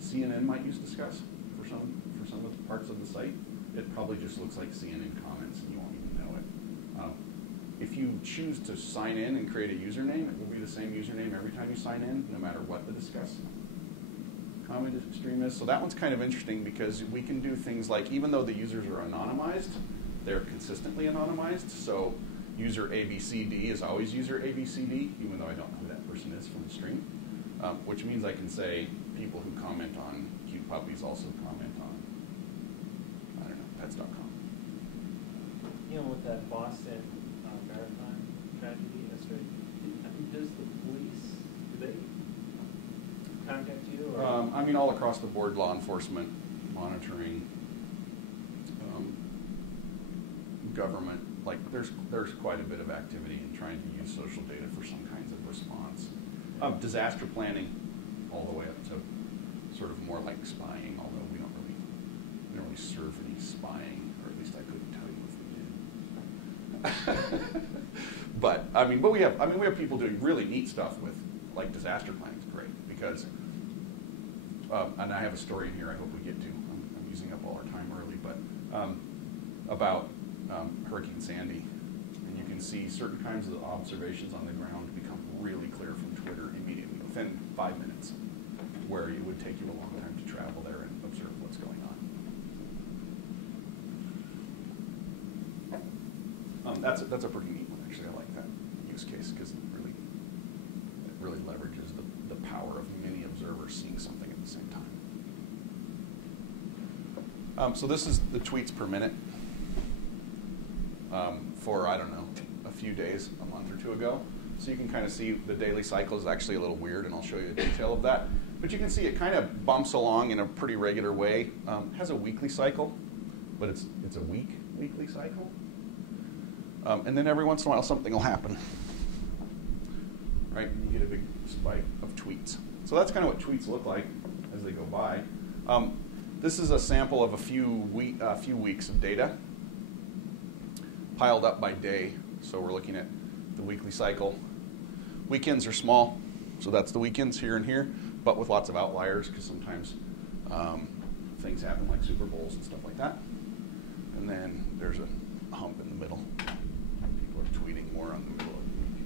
CNN might use Discuss for some of the parts of the site. It probably just looks like CNN comments and you won't even know it. If you choose to sign in and create a username, it will be the same username every time you sign in, no matter what the Discuss comment stream is. So that one's kind of interesting because we can do things like, even though the users are anonymized, they're consistently anonymized. So user ABCD is always user ABCD, even though I don't know who that person is from the stream. Which means I can say people who comment on cute puppies also comment on, I don't know, pets.com. You know, with that Boston marathon tragedy yesterday, does the police, do they contact you? Or? I mean, all across the board, law enforcement, monitoring, government, like there's quite a bit of activity in trying to use social data for some kinds of response. Disaster planning, all the way up to sort of more like spying, although we don't really serve any spying, or at least I couldn't tell you if we did. but we have people doing really neat stuff with, like, disaster planning is great because, and I have a story in here I hope we get to. I'm using up all our time early, but about Hurricane Sandy, and you can see certain kinds of observations on the ground become really clear from Twitter immediately, within 5 minutes, where it would take you a long time to travel there and observe what's going on. That's a pretty neat one, actually. I like that use case because it really leverages the power of many observers seeing something at the same time. So this is the tweets per minute for, I don't know, a few days, a month or two ago. So you can kind of see the daily cycle is actually a little weird, and I'll show you the detail of that. But you can see it kind of bumps along in a pretty regular way. It has a weekly cycle, but it's a weekly cycle. And then every once in a while something will happen. Right? And you get a big spike of tweets. So that's kind of what tweets look like as they go by. This is a sample of a few weeks of data piled up by day. So we're looking at the weekly cycle. Weekends are small, so that's the weekends here and here, but with lots of outliers because sometimes things happen like Super Bowls and stuff like that. And then there's a hump in the middle. People are tweeting more on the middle of the week.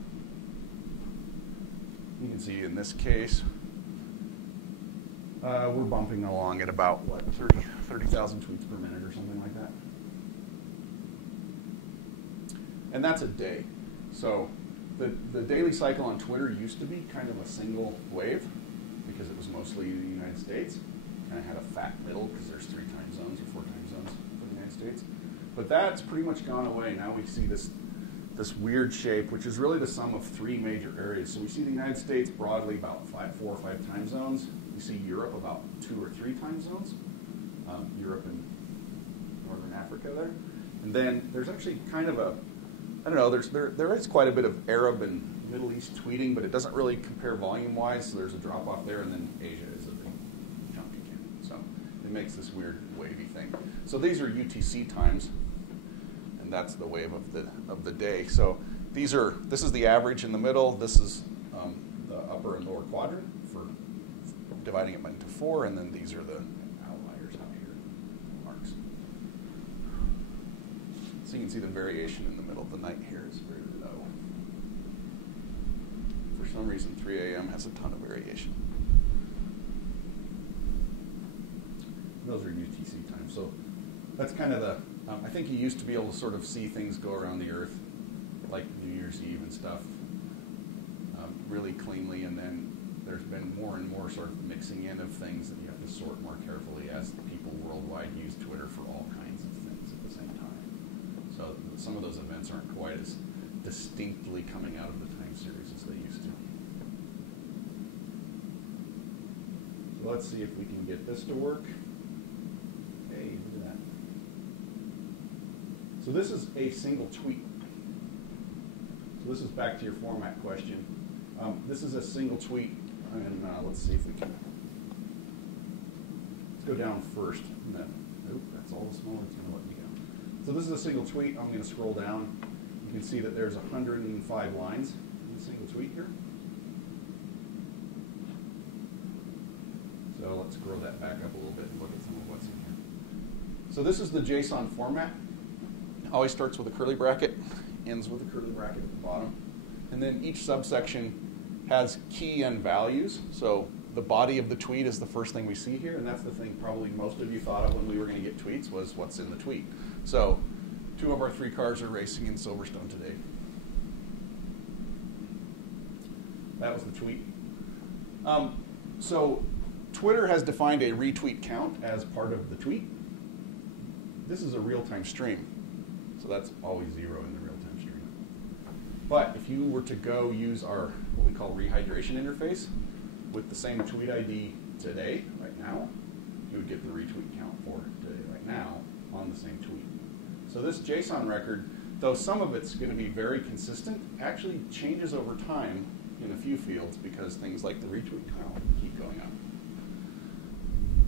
You can see in this case, we're bumping along at about, 30,000 tweets per minute or something like that. And that's a day. So the daily cycle on Twitter used to be kind of a single wave because it was mostly the United States. Kind of had a fat middle because there's 3 time zones or 4 time zones for the United States. But that's pretty much gone away. Now we see this weird shape, which is really the sum of 3 major areas. So we see the United States broadly about 4 or 5 time zones. We see Europe about 2 or 3 time zones. Europe and Northern Africa there. And then there's actually kind of a, I don't know, there is quite a bit of Arab and Middle East tweeting, but it doesn't really compare volume-wise, so there's a drop-off there, and then Asia is a big chunk again. So it makes this weird wavy thing. So these are UTC times, and that's the wave of the day. So this is the average in the middle. This is the upper and lower quadrant for dividing it into 4, and then these are the outliers out here, marks. So you can see the variation in the middle of the night here is very low. For some reason, 3 a.m. has a ton of variation. Those are UTC times. So that's kind of the, I think you used to be able to sort of see things go around the Earth, like New Year's Eve and stuff, really cleanly, and then there's been more and more sort of mixing in of things that you have to sort more carefully as people worldwide use Twitter for all kinds of things at the same time. So some of those events aren't quite as distinctly coming out of the time series as they used to. So let's see if we can get this to work. Hey, look at that. So this is a single tweet. So this is back to your format question. This is a single tweet, and let's see if we can. Let's go down first. And then, nope, that's all the smaller. It's going to let me go. So this is a single tweet. I'm going to scroll down. You can see that there's 105 lines in a single tweet here. So let's grow that back up a little bit and look at some of what's in here. So this is the JSON format. It always starts with a curly bracket, ends with a curly bracket at the bottom. And then each subsection has key and values. So the body of the tweet is the first thing we see here, and that's the thing probably most of you thought of when we were going to get tweets was what's in the tweet. So 2 of our 3 cars are racing in Silverstone today. That was the tweet. So Twitter has defined a retweet count as part of the tweet. This is a real-time stream, so that's always 0 in the real-time stream. But if you were to go use our, what we call rehydration interface, with the same tweet ID today, right now, you would get the retweet count for today, right now, on the same tweet. So this JSON record, though some of it's going to be very consistent, actually changes over time in a few fields because things like the retweet count keep going up.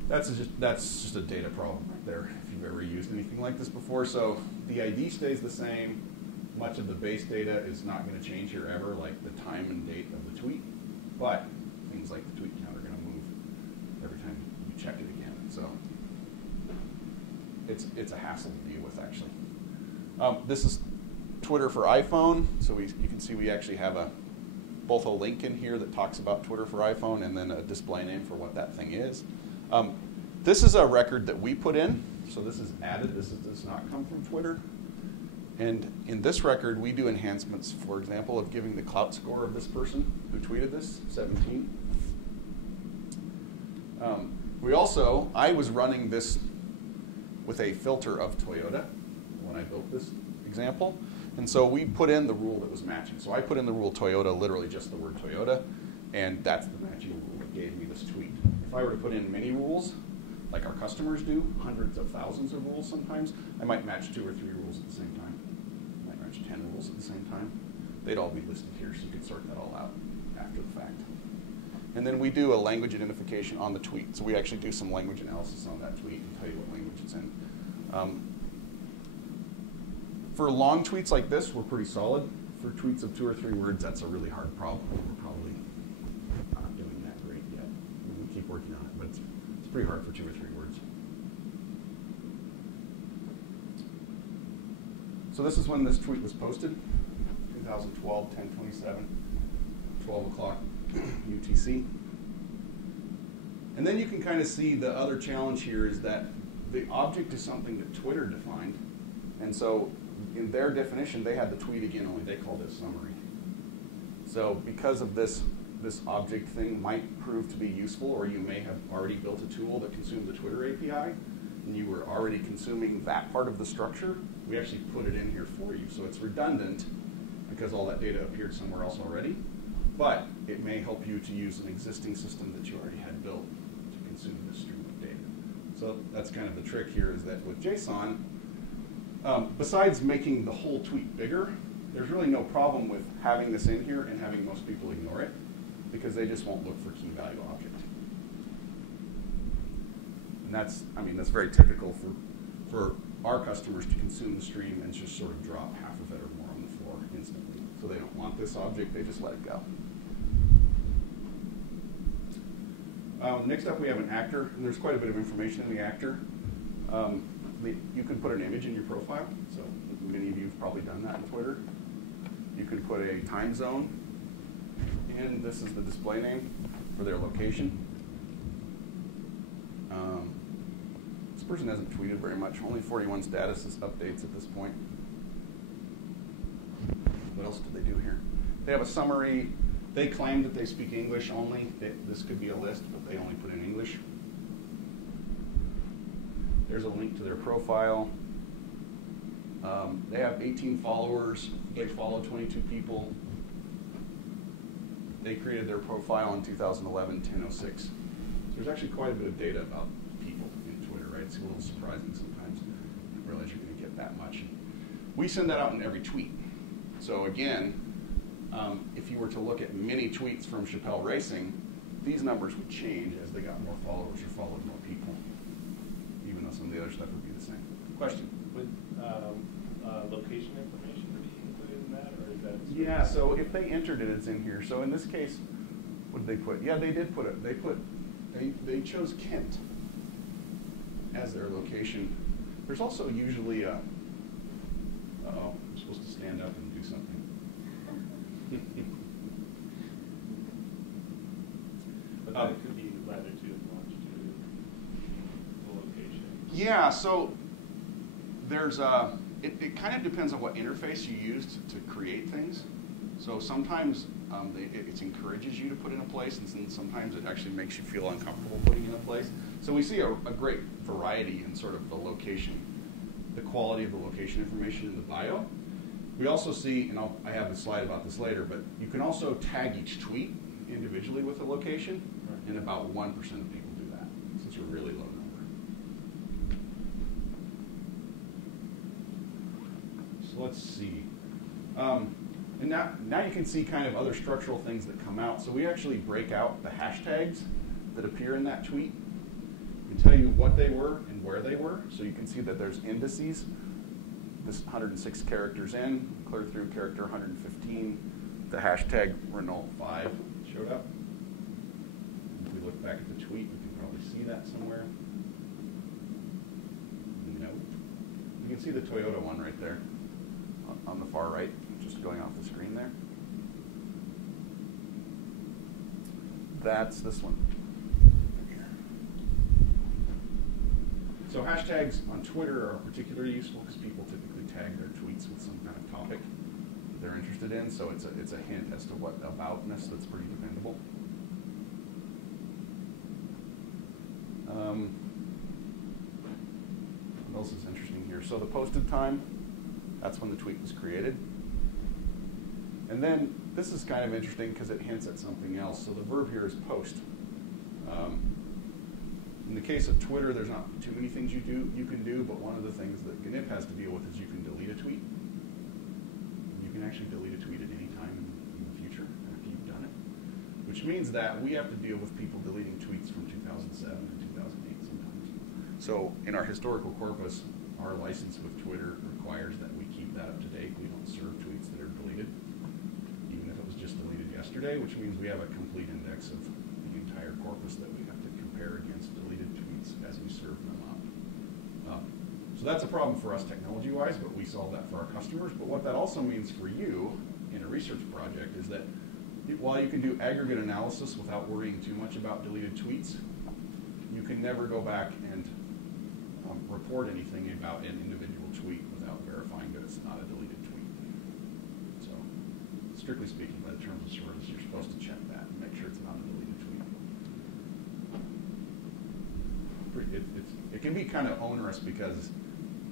That's just a data problem right there, if you've ever used anything like this before. So the ID stays the same. Much of the base data is not going to change here ever, like the time and date of the tweet. But things like the tweet count are going to move every time you check it again. So it's a hassle to deal with, actually. This is Twitter for iPhone. So you can see we actually have both a link in here that talks about Twitter for iPhone and then a display name for what that thing is. This is a record that we put in. So this is added. This does not come from Twitter. And in this record, we do enhancements, for example, of giving the clout score of this person who tweeted this, 17. I was running this with a filter of Toyota when I built this example. And so we put in the rule that was matching. So I put in the rule Toyota, literally just the word Toyota, and that's the matching rule that gave me this tweet. If I were to put in many rules, like our customers do, hundreds of thousands of rules sometimes, I might match 2 or 3 rules at the same time. I might match 10 rules at the same time. They'd all be listed here, so you could sort that all out after the fact. And then we do a language identification on the tweet. So we actually do some language analysis on that tweet and tell you what language it's in. For long tweets like this, we're pretty solid. For tweets of 2 or 3 words, that's a really hard problem. We're probably not doing that great yet. We keep working on it, but it's pretty hard for 2 or 3 words. So this is when this tweet was posted, 2012, 10/27, 12 o'clock UTC. And then you can kind of see the other challenge here is that the object is something that Twitter defined. And so in their definition, they had the tweet again, only they called it summary. So because of this object thing might prove to be useful, or you may have already built a tool that consumed the Twitter API, and you were already consuming that part of the structure, we actually put it in here for you. So it's redundant because all that data appeared somewhere else already, but it may help you to use an existing system that you already had built to consume this stream of data. So that's kind of the trick here, is that with JSON, besides making the whole tweet bigger, there's really no problem with having this in here and having most people ignore it, because they just won't look for key value object. And that's very typical for our customers to consume the stream and just sort of drop half of it or more on the floor instantly. So they don't want this object, they just let it go. Next up, we have an actor, and there's quite a bit of information in the actor. You can put an image in your profile, so Many of you have probably done that in Twitter. You can put a time zone in. This is the display name for their location. This person hasn't tweeted very much. Only 41 status updates at this point. What else do they do here? They have a summary. They claim that they speak English only. This could be a list, but they only put in English. There's a link to their profile. They have 18 followers. They follow 22 people. They created their profile in 2011, 10:06. So there's actually quite a bit of data about people in Twitter, right? It's a little surprising sometimes. You don't realize you're going to get that much. We send that out in every tweet. So again, if you were to look at many tweets from Chappelle Racing, these numbers would change as they got more followers or followed more people, even though some of the other stuff would be the same. Question? Would location information be included in that, or is that? Yeah, so if they entered it, it's in here. So in this case, what did they put? Yeah, they did put it. They chose Kent as their location. There's also usually a, uh-oh, I'm supposed to stand up and do something. But that could be latitude, longitude, the location. Yeah, so there's it kind of depends on what interface you used to create things. So sometimes it encourages you to put in a place, and then sometimes it actually makes you feel uncomfortable putting in a place. So we see a great variety in sort of the location, the quality of the location information in the bio. We also see, and I have a slide about this later, but you can also tag each tweet individually with a location, and about 1% of people do that. So it's a really low number. So let's see. And now you can see kind of other structural things that come out. So we actually break out the hashtags that appear in that tweet. We tell you what they were and where they were. So you can see that there's indices. This 106 characters in, clear through character 115. The hashtag Renault5 showed up. If we look back at the tweet, we can probably see that somewhere. Nope. You can see the Toyota one right there on the far right, just going off the screen there. That's this one. So hashtags on Twitter are particularly useful because people typically tag their tweets with some kind of topic that they're interested in. So it's a hint as to what aboutness that's pretty dependable. What else is interesting here? So the posted time, that's when the tweet was created. And then this is kind of interesting because it hints at something else. So the verb here is post. In the case of Twitter, there's not too many things you can do, but one of the things that GNIP has to deal with is you can delete a tweet. You can actually delete a tweet at any time in the future after you've done it, which means that we have to deal with people deleting tweets from 2007 and 2008 sometimes. So in our historical corpus, our license with Twitter requires that we keep that up to date. We don't serve tweets that are deleted, even if it was just deleted yesterday, which means we have a complete index of the entire corpus that we have to compare against deleted tweets as we serve them up. So that's a problem for us technology-wise, but we solve that for our customers. But what that also means for you in a research project is that while you can do aggregate analysis without worrying too much about deleted tweets, you can never go back and report anything about an individual tweet without verifying that it's not a deleted tweet. So strictly speaking, by the terms of service, you're supposed to check that and make sure it's not a deleted tweet. It can be kind of onerous because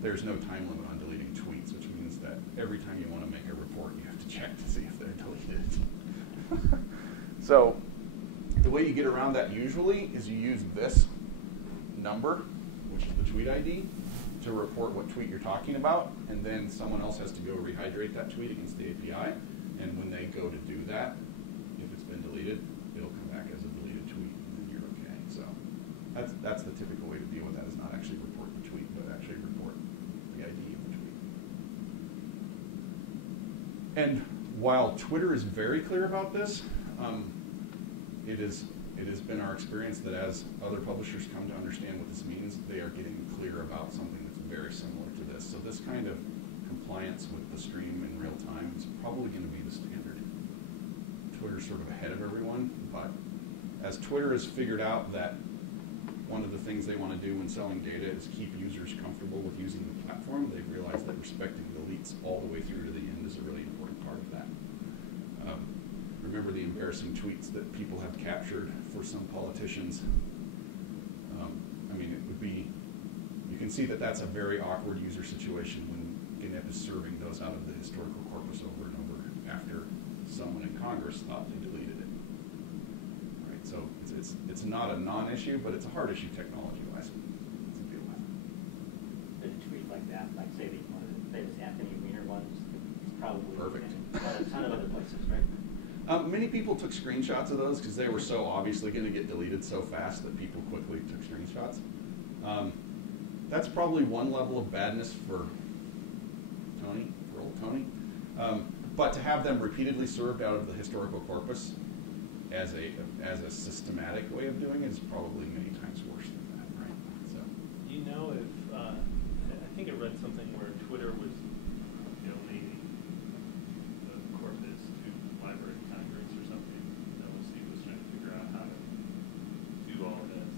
there's no time limit on deleting tweets, which means that every time you want to make a report, you have to check to see if they're deleted. So the way you get around that usually is you use this number, which is the tweet ID, to report what tweet you're talking about, and then someone else has to go rehydrate that tweet against the API, and when they go to do that, if it's been deleted, it'll come back as a deleted tweet, and then you're okay. So that's the typical way to deal with that, is not actually report the tweet, but actually report the ID of the tweet. And while Twitter is very clear about this, it has been our experience that as other publishers come to understand what this means, they are getting clear about something that's very similar to this. So this kind of compliance compliance with the stream in real time is probably going to be the standard. Twitter's sort of ahead of everyone, but as Twitter has figured out that one of the things they want to do when selling data is keep users comfortable with using the platform, they've realized that respecting deletes all the way through to the end is a really important part of that. Remember the embarrassing tweets that people have captured for some politicians? I mean, it would be, you can see that that's a very awkward user situation when GNIP is serving those out of the historical corpus over and over after someone in Congress thought they deleted it. Right, so it's not a non-issue, but it's a hard issue technology-wise to deal with. But a tweet like that, like say one of the famous Anthony Weiner ones, it's probably Perfect. in a ton of other places, right? Many people took screenshots of those because they were so obviously going to get deleted so fast that people quickly took screenshots. That's probably one level of badness for old Tony. But to have them repeatedly served out of the historical corpus as a systematic way of doing it is probably many times worse than that, right? So, Do you know if, I think I read something where Twitter was donating the corpus to Library of Congress or something. Steve was trying to figure out how to do all this.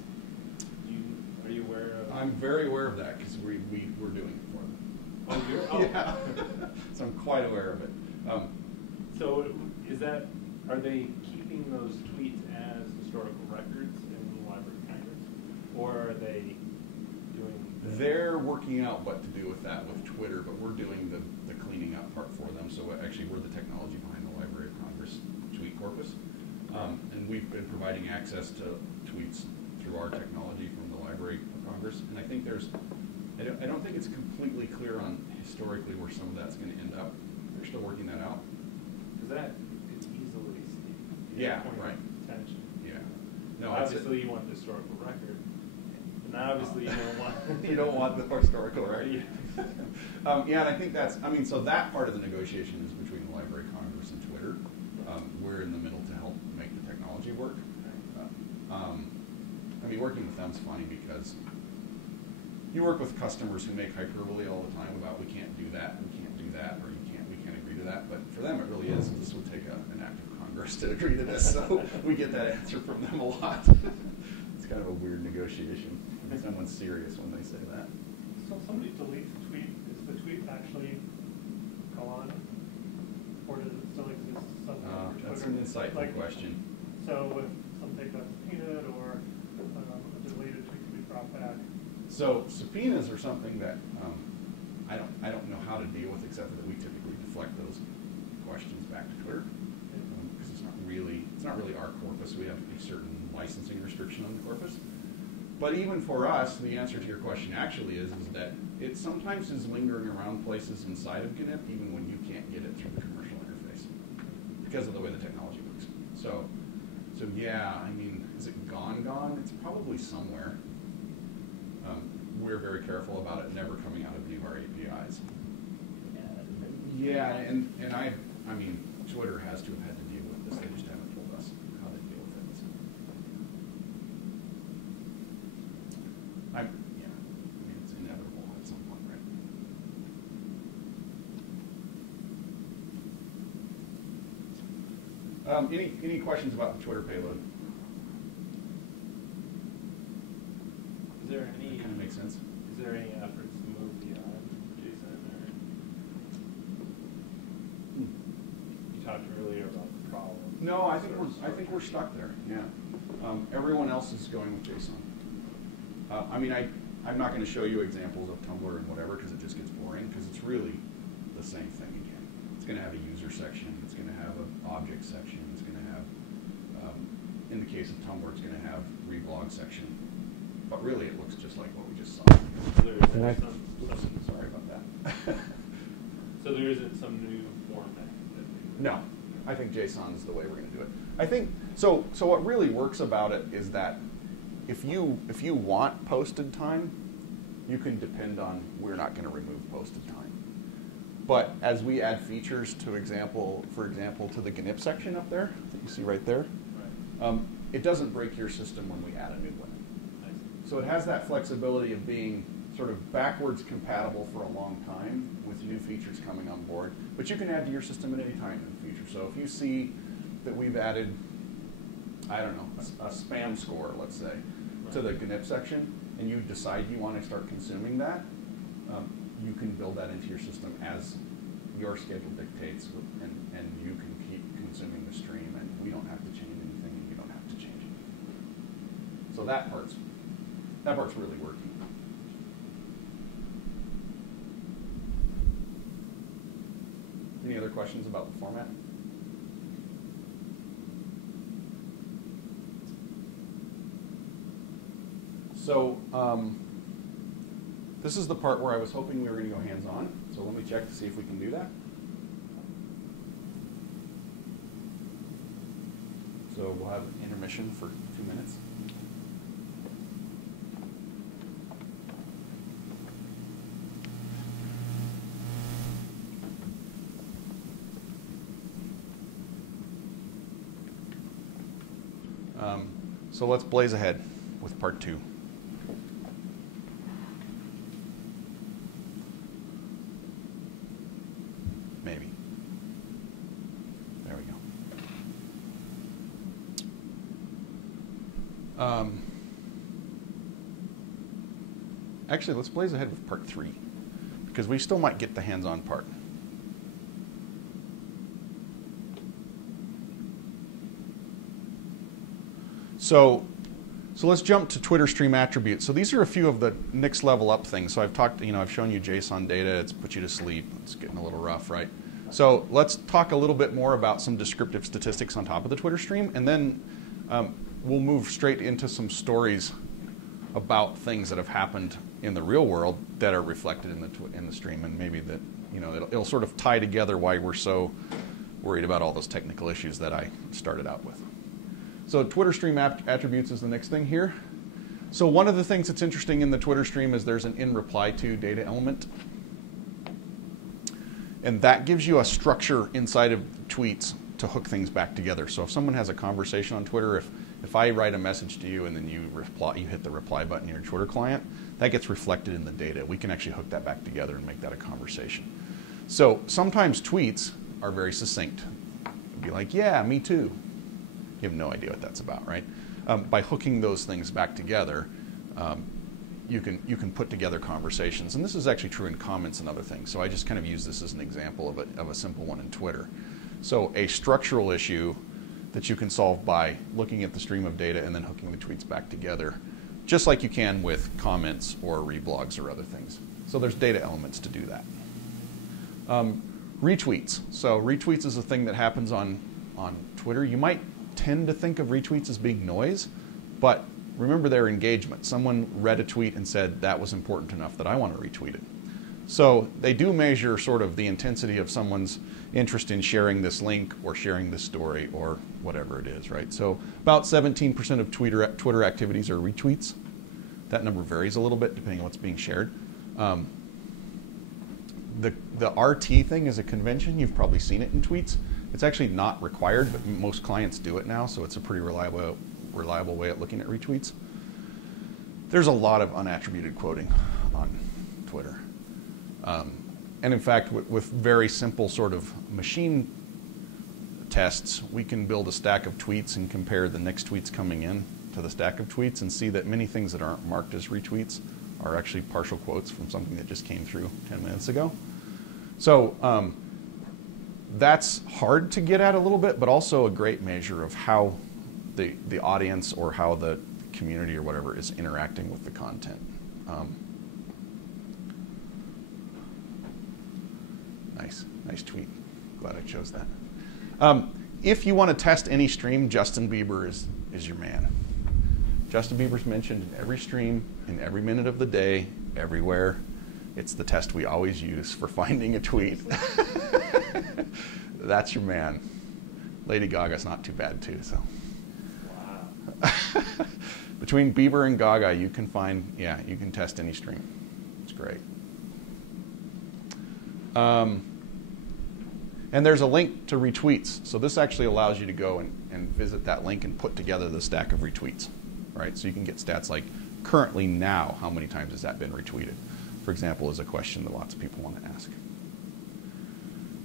Are you aware of? I'm very aware of that because we're doing it for them. Oh, you're? Oh. Yeah. So I'm quite aware of it. So are they keeping those tweets as historical records in the Library of Congress? Or are they doing They're working out what to do with that with Twitter, but we're doing the cleaning up part for them. So actually we're the technology behind the Library of Congress tweet corpus. And we've been providing access to tweets through our technology from the Library of Congress. And I think I don't think it's completely clear on historically where some of that's going to end up. They're still working that out. Because that is easily Yeah, point of right. Attention. Yeah. No, Obviously you want the historical record. And obviously you don't want you don't want the historical record. Yeah, and I think so that part of the negotiation is between the Library of Congress and Twitter. We're in the middle to help make the technology work. I mean, working with them is funny because you work with customers who make hyperbole all the time about we can't do that, we can't do that, or we can't agree to that. But for them, it really is. This would take an act of Congress to agree to this. So we get that answer from them a lot. It's kind of a weird negotiation. Someone's serious when they say that. So if somebody deletes a tweet, is the tweet actually gone? Or does it still exist somewhere? That's an insightful question. So if something got subpoenaed or a deleted tweet can be brought back? So subpoenas are something that I don't know how to deal with, except for that we typically deflect those questions back to Twitter because it's not really our corpus. We have a certain licensing restriction on the corpus. But even for us, the answer to your question actually is that it sometimes is lingering around places inside of GNIP even when you can't get it through the commercial interface because of the way the technology works. So yeah, I mean, is it gone? It's probably somewhere. We're very careful about it never coming out of any of our APIs. Yeah, and I mean, Twitter has to have had to deal with this. They just haven't told us how to deal with it. I mean, it's inevitable at some point, right? Any questions about the Twitter payload? Is there any? That kind of makes sense. Is there any efforts to move beyond JSON? Or you talked earlier about the problem. No, I think we're stuck there. Yeah. Everyone else is going with JSON. I mean, I'm not going to show you examples of Tumblr and whatever because it just gets boring because it's really the same thing again. It's going to have a user section. It's going to have an object section. It's going to have, in the case of Tumblr, it's going to have reblog section. But really, it looks just like what we just saw. Sorry about that. So there isn't some new format? No, I think JSON is the way we're going to do it. I think so. So what really works about it is that if you want posted time, you can depend on we're not going to remove posted time. But as we add features to for example, to the GNIP section up there that you see right there, it doesn't break your system when we add a new one. So it has that flexibility of being sort of backwards compatible for a long time with new features coming on board. But you can add to your system at any time in the future. So if you see that we've added, I don't know, a spam score, let's say, to the GNIP section, and you decide you want to start consuming that, you can build that into your system as your schedule dictates, and you can keep consuming the stream, and we don't have to change anything, and you don't have to change anything. So that part's really working. Any other questions about the format? So this is the part where I was hoping we were going to go hands-on. So let me check to see if we can do that. So we'll have an intermission for 2 minutes. So let's blaze ahead with part 2. Maybe. There we go. Actually, let's blaze ahead with part 3, because we still might get the hands-on part. So let's jump to Twitter stream attributes. So these are a few of the next level up things. So I've shown you JSON data. It's put you to sleep. It's getting a little rough, right? So let's talk a little bit more about some descriptive statistics on top of the Twitter stream, and then we'll move straight into some stories about things that have happened in the real world that are reflected in the stream, and maybe that it'll sort of tie together why we're so worried about all those technical issues that I started out with. So Twitter stream attributes is the next thing here. So one of the things that's interesting in the Twitter stream is there's an in reply to data element. And that gives you a structure inside of tweets to hook things back together. So if someone has a conversation on Twitter, if I write a message to you and then you hit the reply button in your Twitter client, that gets reflected in the data. We can actually hook that back together and make that a conversation. So sometimes tweets are very succinct. It'd be like, yeah, me too. You have no idea what that's about, right? By hooking those things back together, you can put together conversations. And this is actually true in comments and other things. So I just kind of use this as an example of a simple one in Twitter. So a structural issue that you can solve by looking at the stream of data and then hooking the tweets back together, just like you can with comments or reblogs or other things. So there's data elements to do that. Retweets. So retweets is a thing that happens on Twitter. You might tend to think of retweets as being noise, but remember their engagement. Someone read a tweet and said, that was important enough that I want to retweet it. So they do measure sort of the intensity of someone's interest in sharing this link or sharing this story or whatever it is, right? So about 17% of Twitter activities are retweets. That number varies a little bit depending on what's being shared. The RT thing is a convention. You've probably seen it in tweets. It's actually not required, but most clients do it now, so it's a pretty reliable way of looking at retweets. There's a lot of unattributed quoting on Twitter. And in fact, with very simple sort of machine tests, we can build a stack of tweets and compare the next tweets coming in to the stack of tweets and see that many things that aren't marked as retweets are actually partial quotes from something that just came through 10 minutes ago. So that's hard to get at a little bit, but also a great measure of how the audience or how the community or whatever is interacting with the content. Nice tweet. Glad I chose that. If you want to test any stream, Justin Bieber is your man. Justin Bieber's mentioned in every stream, in every minute of the day, everywhere. It's the test we always use for finding a tweet. That's your man. Lady Gaga's not too bad too. So, wow. Between Bieber and Gaga, you can test any stream. It's great. And there's a link to retweets. So this actually allows you to go and visit that link and put together the stack of retweets, right? So you can get stats like currently now, how many times has that been retweeted, for example, is a question that lots of people want to ask.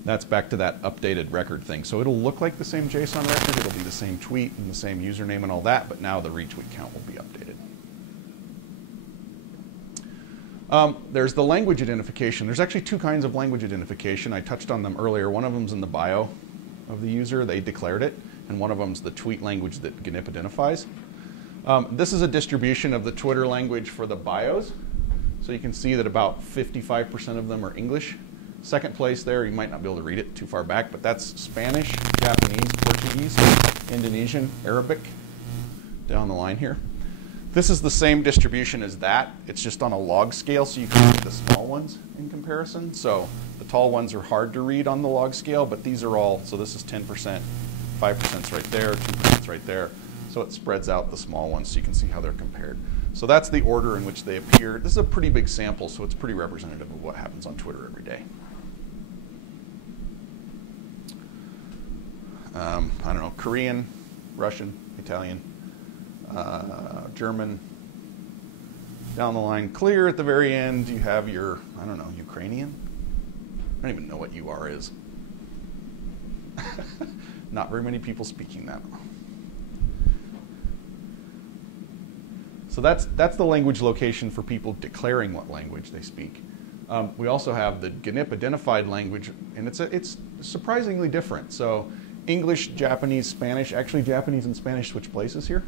That's back to that updated record thing. So it'll look like the same JSON record, it'll be the same tweet and the same username and all that, but now the retweet count will be updated. There's the language identification. There's actually two kinds of language identification. I touched on them earlier. One of them's in the bio of the user. They declared it. And one of them's the tweet language that GNIP identifies. This is a distribution of the Twitter language for the bios. So you can see that about 55% of them are English. Second place there, you might not be able to read it too far back, but that's Spanish, Japanese, Portuguese, Indonesian, Arabic, down the line here. This is the same distribution as that. It's just on a log scale, so you can see the small ones in comparison. So the tall ones are hard to read on the log scale, but these are all, so this is 10%, 5%'s right there, 2%'s right there. So it spreads out the small ones so you can see how they're compared. So that's the order in which they appear. This is a pretty big sample, so it's pretty representative of what happens on Twitter every day. I don't know, Korean, Russian, Italian, German. Down the line, clear at the very end, you have your, I don't know, Ukrainian? I don't even know what UR is. Not very many people speaking that. So that's the language location for people declaring what language they speak. We also have the GNIP identified language, and it's surprisingly different. So English, Japanese, Spanish. Actually, Japanese and Spanish switch places here.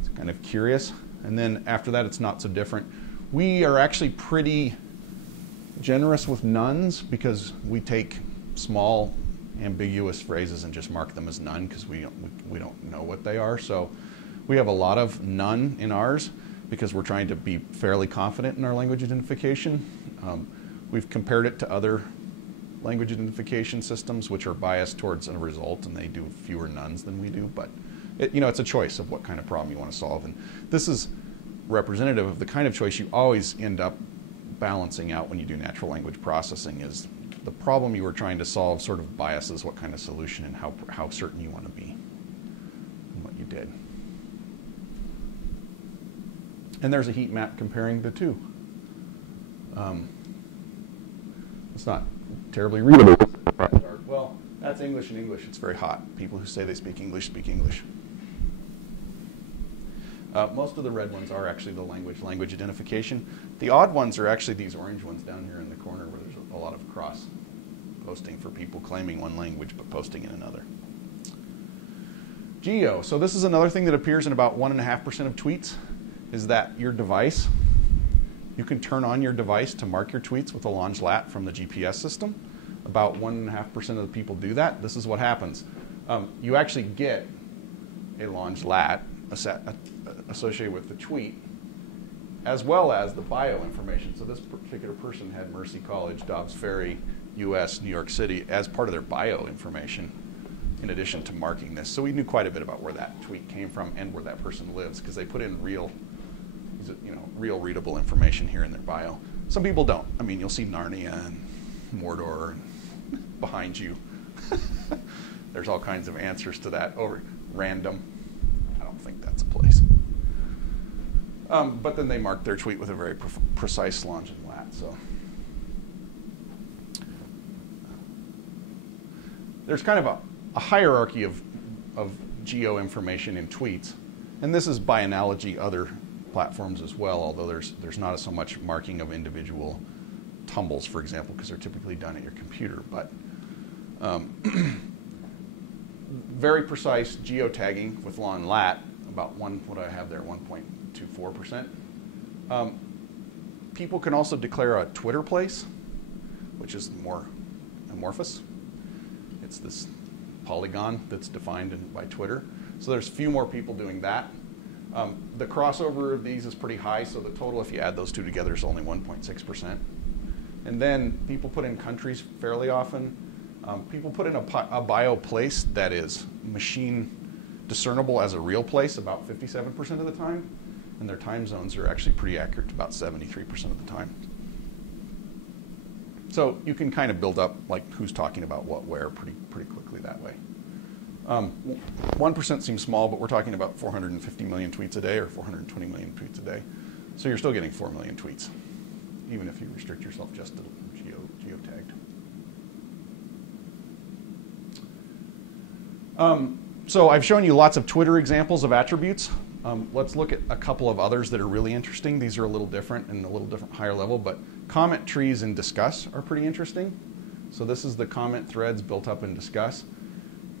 It's kind of curious. And then after that, it's not so different. We are actually pretty generous with nones because we take small, ambiguous phrases and just mark them as none because we don't know what they are. So we have a lot of none in ours because we're trying to be fairly confident in our language identification. We've compared it to other language identification systems which are biased towards a result, and they do fewer nones than we do, but it's a choice of what kind of problem you want to solve. And this is representative of the kind of choice you always end up balancing out when you do natural language processing. Is the problem you were trying to solve sort of biases what kind of solution and how certain you want to be in what you did. And there's a heat map comparing the two. It's not terribly readable. Well, that's English and English. It's very hot. People who say they speak English speak English. Most of the red ones are actually the language identification. The odd ones are actually these orange ones down here in the corner where there's a lot of cross posting for people claiming one language but posting in another. Geo. So this is another thing that appears in about 1.5% of tweets, is that your device, you can turn on your device to mark your tweets with a longe lat from the GPS system. About 1.5% of the people do that. This is what happens. You actually get a longe lat associated with the tweet, as well as the bio information. So this particular person had Mercy College, Dobbs Ferry, US, New York City as part of their bio information, in addition to marking this. So we knew quite a bit about where that tweet came from and where that person lives, because they put in real readable information here in their bio. Some people don't. I mean, you'll see Narnia and Mordor and behind you. There's all kinds of answers to that over random. I don't think that's a place. But then they mark their tweet with a very precise longe and lat. So there's kind of a hierarchy of geo information in tweets, and this is by analogy other platforms as well, although there's not so much marking of individual tumbles, for example, because they're typically done at your computer. But very precise geotagging with long lat, about what do I have there, 1.24%. People can also declare a Twitter place, which is more amorphous. It's this polygon that's defined by Twitter. So there's a few more people doing that. The crossover of these is pretty high, so the total, if you add those two together, is only 1.6%. And then people put in countries fairly often. People put in a bio place that is machine discernible as a real place about 57% of the time, and their time zones are actually pretty accurate, about 73% of the time. So you can kind of build up like who's talking about what where pretty quickly that way. 1% seems small, but we're talking about 450 million tweets a day or 420 million tweets a day. So you're still getting 4 million tweets, even if you restrict yourself just to geotagged. So I've shown you lots of Twitter examples of attributes. Let's look at a couple of others that are really interesting. These are a little different and a little different higher level, but comment trees in Discuss are pretty interesting. So this is the comment threads built up in Discuss.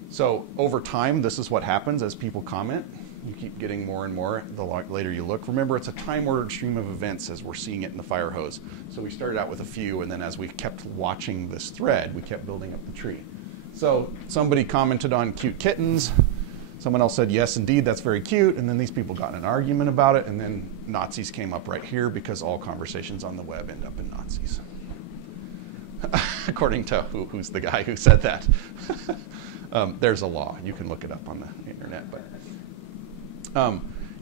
So over time, this is what happens as people comment. You keep getting more and more the later you look. Remember, it's a time-ordered stream of events as we're seeing it in the fire hose. So we started out with a few, and then as we kept watching this thread, we kept building up the tree. So somebody commented on cute kittens. Someone else said, yes, indeed, that's very cute. And then these people got in an argument about it, and then Nazis came up right here because all conversations on the web end up in Nazis. According to who's the guy who said that. There's a law. You can look it up on the internet. But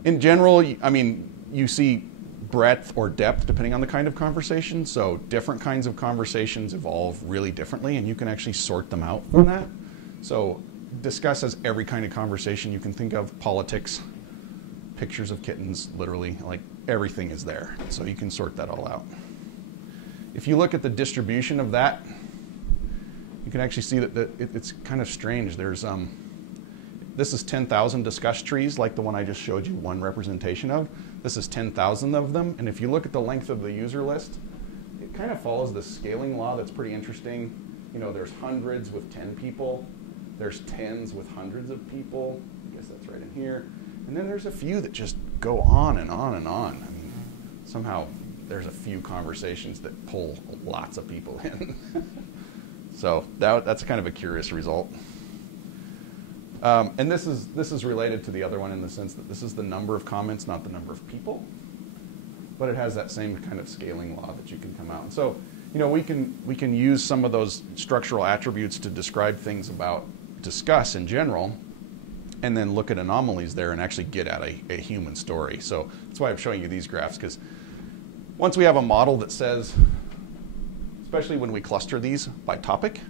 in general, I mean, you see breadth or depth depending on the kind of conversation. So different kinds of conversations evolve really differently, and you can actually sort them out from that. So Discuss as every kind of conversation you can think of. Politics, pictures of kittens, literally, like everything is there. So you can sort that all out. If you look at the distribution of that, you can actually see that it's kind of strange. There's this is 10,000 Discuss trees, like the one I just showed you one representation of. This is 10,000 of them, and if you look at the length of the user list, it kind of follows this scaling law that's pretty interesting. You know, there's hundreds with 10 people. There's tens with hundreds of people. I guess that's right in here. And then there's a few that just go on and on and on. I mean, somehow there's a few conversations that pull lots of people in. So that's kind of a curious result. And this is related to the other one in the sense that this is the number of comments, not the number of people. But it has that same kind of scaling law that you can come out. And so, you know, we can use some of those structural attributes to describe things about Discuss in general, and then look at anomalies there and actually get at a human story. So that's why I'm showing you these graphs, because once we have a model that says, especially when we cluster these by topic,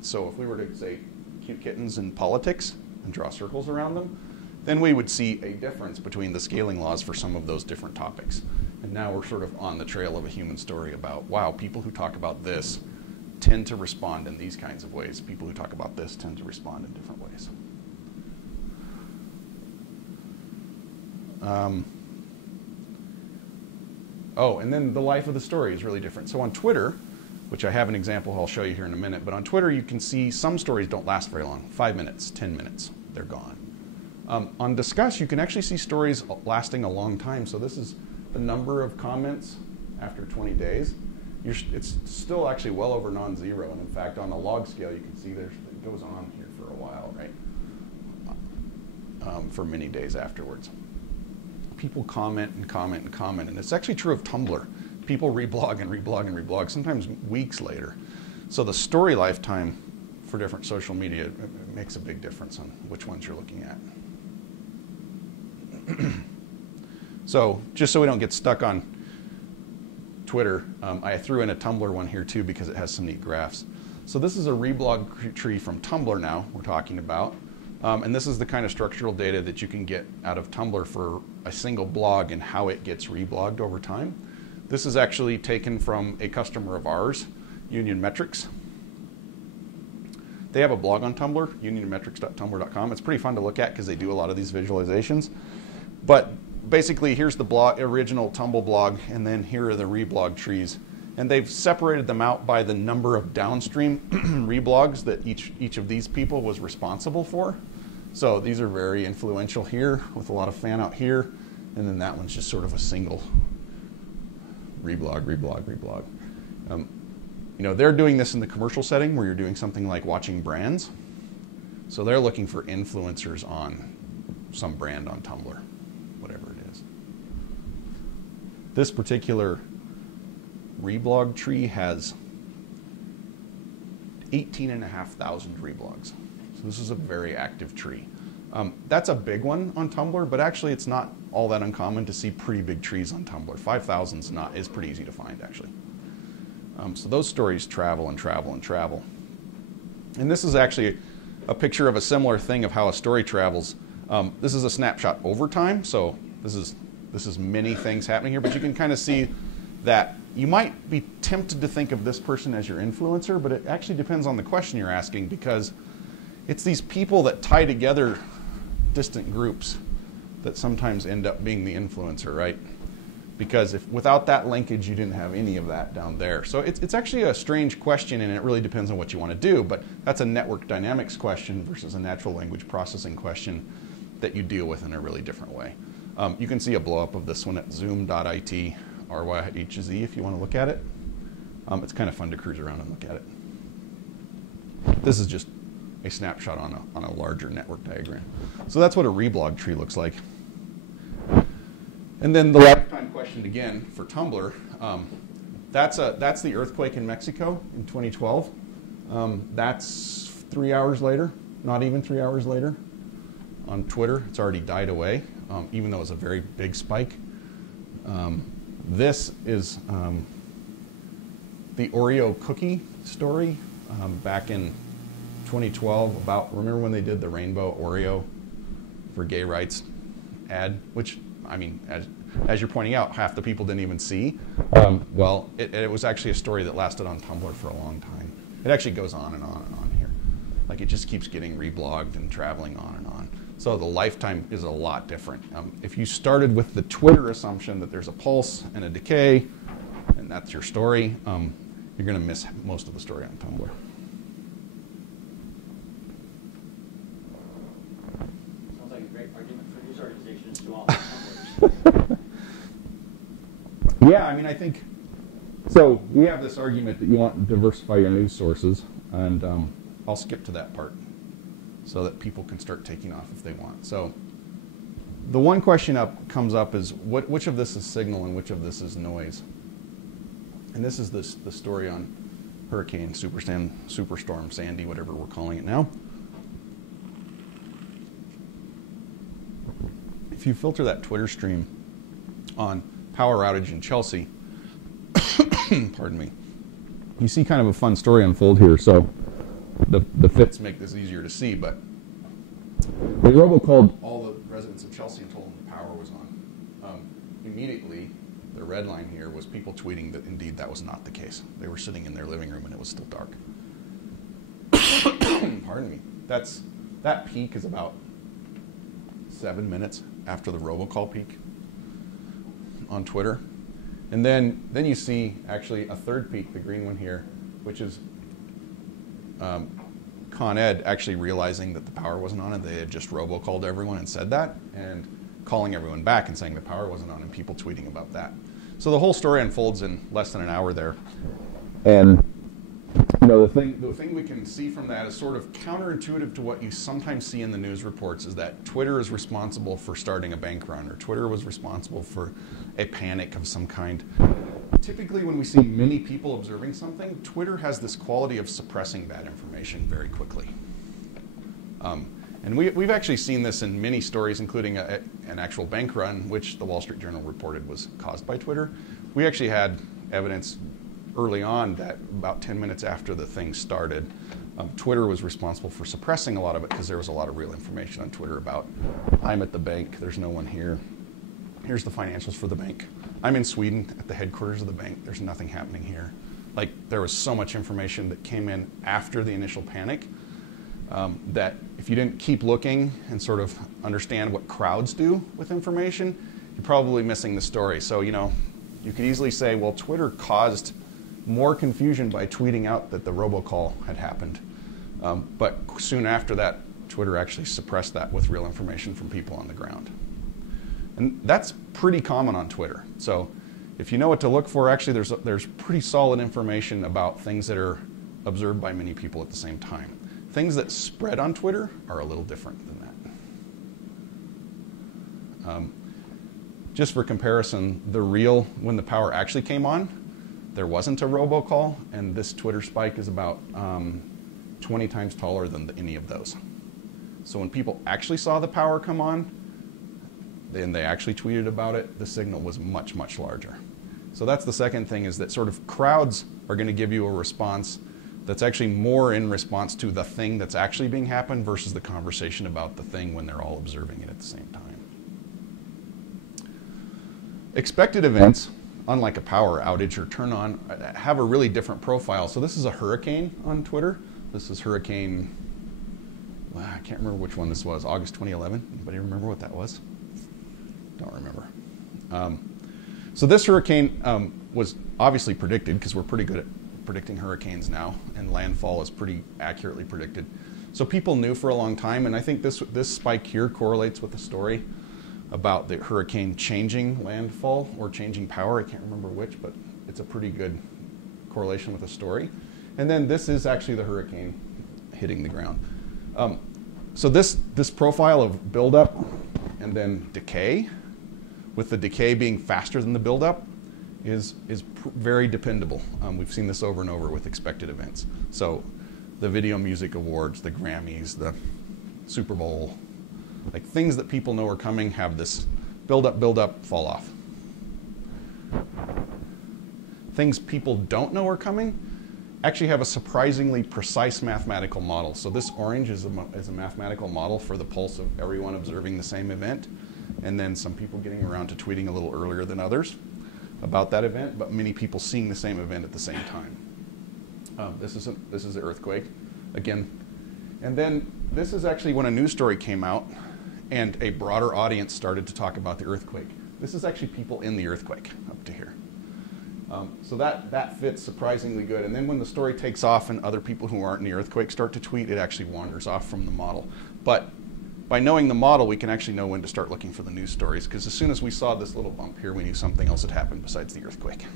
so if we were to say cute kittens in politics and draw circles around them, then we would see a difference between the scaling laws for some of those different topics. And now we're sort of on the trail of a human story about, wow, people who talk about this tend to respond in these kinds of ways. People who talk about this tend to respond in different ways. Oh, and then the life of the story is really different. So on Twitter, which I have an example I'll show you here in a minute, but on Twitter you can see some stories don't last very long. 5 minutes, 10 minutes, they're gone. On Discuss, you can actually see stories lasting a long time. So this is the number of comments after 20 days. It's still actually well over non-zero, and in fact, on a log scale, you can see it goes on here for a while, right? For many days afterwards. People comment and comment and comment, and it's actually true of Tumblr. People reblog and reblog and reblog, sometimes weeks later. So the story lifetime for different social media makes a big difference on which ones you're looking at. So just so we don't get stuck on Twitter, I threw in a Tumblr one here too because it has some neat graphs. So this is a reblog tree from Tumblr now we're talking about. And this is the kind of structural data that you can get out of Tumblr for a single blog and how it gets reblogged over time. This is actually taken from a customer of ours, Union Metrics. They have a blog on Tumblr, unionmetrics.tumblr.com. It's pretty fun to look at because they do a lot of these visualizations. But basically, here's the original Tumblr blog, and then here are the reblog trees. And they've separated them out by the number of downstream reblogs that each of these people was responsible for. So these are very influential here with a lot of fan out here. And then that one's just sort of a single reblog. You know, they're doing this in the commercial setting where you're doing something like watching brands. So they're looking for influencers on some brand on Tumblr, whatever it is. This particular reblog tree has 18,500 reblogs. So this is a very active tree. That's a big one on Tumblr, but actually it's not all that uncommon to see pretty big trees on Tumblr. 5,000 is pretty easy to find, actually. So those stories travel and travel and travel. And this is actually a picture of a similar thing of how a story travels. This is a snapshot over time, so this is many things happening here, but you can kind of see that you might be tempted to think of this person as your influencer, but it actually depends on the question you're asking, because it's these people that tie together distant groups that sometimes end up being the influencer, right? Because if without that linkage, you didn't have any of that down there. So it's actually a strange question, and it really depends on what you want to do, but that's a network dynamics question versus a natural language processing question that you deal with in a really different way. You can see a blow up of this one at zoom.it RYHZ if you want to look at it. It's kind of fun to cruise around and look at it. This is just a snapshot on a larger network diagram. So that's what a reblog tree looks like. And then the lifetime question again for Tumblr. That's the earthquake in Mexico in 2012. That's 3 hours later, not even 3 hours later. On Twitter, it's already died away, even though it was a very big spike. This is the Oreo cookie story back in 2012 about, remember when they did the rainbow Oreo for gay rights ad, which, I mean, as you're pointing out, half the people didn't even see. Well, it was actually a story that lasted on Tumblr for a long time. It actually goes on and on and on here. Like, it just keeps getting reblogged and traveling on and on. So the lifetime is a lot different. If you started with the Twitter assumption that there's a pulse and a decay, and that's your story, you're going to miss most of the story on Tumblr. Sounds like a great argument for news organizations to all Tumblrs. Yeah, I mean, I think, so we have this argument that you want to diversify your news sources, and I'll skip to that part so that people can start taking off if they want. So the one question comes up is which of this is signal and which of this is noise? And this is the story on Hurricane Superstorm Sandy, whatever we're calling it now. If you filter that Twitter stream on power outage in Chelsea, pardon me, you see kind of a fun story unfold here. So the fits make this easier to see, but the robocalled all the residents of Chelsea and told them the power was on. Immediately, the red line here was people tweeting that indeed that was not the case. They were sitting in their living room and it was still dark. Pardon me. That peak is about 7 minutes after the robocall peak on Twitter. And then you see actually a third peak, the green one here, which is Con Ed actually realizing that the power wasn't on and they had just robocalled everyone and said that, and calling everyone back and saying the power wasn't on and people tweeting about that. So the whole story unfolds in less than an hour there. And you know, the thing we can see from that is sort of counterintuitive to what you sometimes see in the news reports, is that Twitter is responsible for starting a bank run, or Twitter was responsible for a panic of some kind. Typically, when we see many people observing something, Twitter has this quality of suppressing bad information very quickly. And we've actually seen this in many stories, including an actual bank run, which the Wall Street Journal reported was caused by Twitter. We actually had evidence early on that about 10 minutes after the thing started, Twitter was responsible for suppressing a lot of it because there was a lot of real information on Twitter about, I'm at the bank, there's no one here. Here's the financials for the bank. I'm in Sweden at the headquarters of the bank. There's nothing happening here. Like, there was so much information that came in after the initial panic that if you didn't keep looking and sort of understand what crowds do with information, you're probably missing the story. So, you know, you could easily say, well, Twitter caused more confusion by tweeting out that the robocall had happened. But soon after that, Twitter actually suppressed that with real information from people on the ground. And that's pretty common on Twitter. So if you know what to look for, actually there's pretty solid information about things that are observed by many people at the same time. Things that spread on Twitter are a little different than that. Just for comparison, when the power actually came on, there wasn't a robocall, and this Twitter spike is about 20 times taller than any of those. So when people actually saw the power come on, then they actually tweeted about it, the signal was much, much larger. So that's the second thing, is that sort of crowds are going to give you a response that's actually more in response to the thing that's actually being happened versus the conversation about the thing when they're all observing it at the same time. Expected events, unlike a power outage or turn on, have a really different profile. So this is a hurricane on Twitter. This is hurricane, well, I can't remember which one this was, August 2011. Anybody remember what that was? Don't remember. So this hurricane was obviously predicted because we're pretty good at predicting hurricanes now, and landfall is pretty accurately predicted. So people knew for a long time, and I think this spike here correlates with the story about the hurricane changing landfall or changing power. I can't remember which, but it's a pretty good correlation with the story. And then this is actually the hurricane hitting the ground. So this profile of buildup and then decay, with the decay being faster than the buildup, is very dependable. We've seen this over and over with expected events. So the Video Music Awards, the Grammys, the Super Bowl, like things that people know are coming have this build up, fall off. Things people don't know are coming actually have a surprisingly precise mathematical model. So this orange is a mathematical model for the pulse of everyone observing the same event, and then some people getting around to tweeting a little earlier than others about that event, but many people seeing the same event at the same time. This is an earthquake again, and then this is actually when a news story came out and a broader audience started to talk about the earthquake. This is actually people in the earthquake up to here. So that fits surprisingly good. And then when the story takes off and other people who aren't in the earthquake start to tweet, it actually wanders off from the model. But by knowing the model, we can actually know when to start looking for the news stories, because as soon as we saw this little bump here, we knew something else had happened besides the earthquake.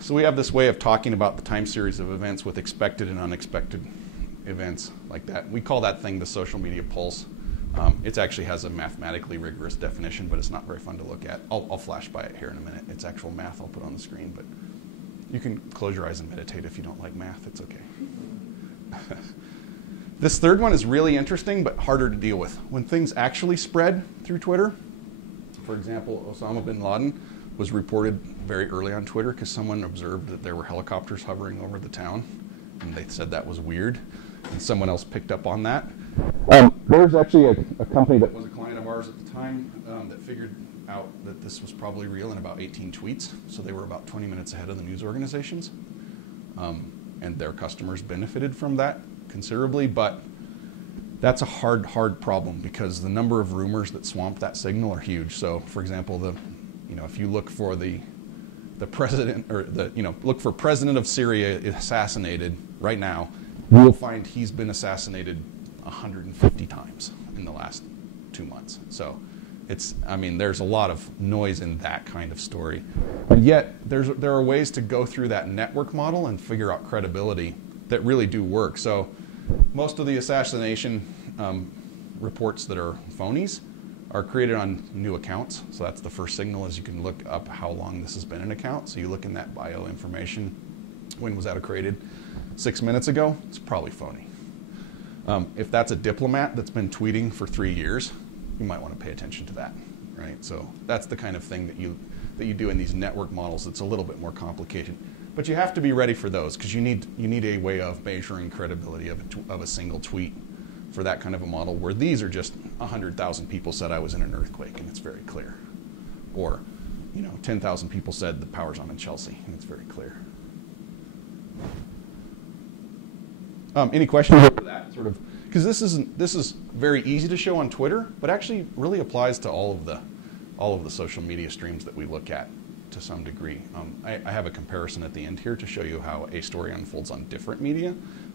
So we have this way of talking about the time series of events with expected and unexpected events like that. We call that thing the social media pulse. It actually has a mathematically rigorous definition, but it's not very fun to look at. I'll flash by it here in a minute. It's actual math I'll put on the screen, but you can close your eyes and meditate if you don't like math. It's okay. This third one is really interesting, but harder to deal with. When things actually spread through Twitter, for example, Osama bin Laden was reported very early on Twitter because someone observed that there were helicopters hovering over the town, and they said that was weird, and someone else picked up on that. There's actually a company that was a client of ours at the time that figured out that this was probably real in about 18 tweets, so they were about 20 minutes ahead of the news organizations, and their customers benefited from that considerably, but that's a hard problem because the number of rumors that swamp that signal are huge. So, for example, if you look for the president, or look for president of Syria assassinated right now, you will find he's been assassinated 150 times in the last 2 months. So there's a lot of noise in that kind of story. And yet there are ways to go through that network model and figure out credibility that really do work. So most of the assassination reports that are phonies are created on new accounts. So that's the first signal, is you can look up how long this has been an account. So you look in that bio information. When was that created? 6 minutes ago? It's probably phony. If that's a diplomat that's been tweeting for 3 years, you might want to pay attention to that, right? So that's the kind of thing that you do in these network models. It's a little bit more complicated, but you have to be ready for those because you need a way of measuring credibility of a single tweet for that kind of a model. Where these are just 100,000 people said I was in an earthquake and it's very clear, or 10,000 people said the power's on in Chelsea and it's very clear. Any questions over that sort of? Because this is very easy to show on Twitter, but actually really applies to all of the social media streams that we look at to some degree. I have a comparison at the end here to show you how a story unfolds on different media,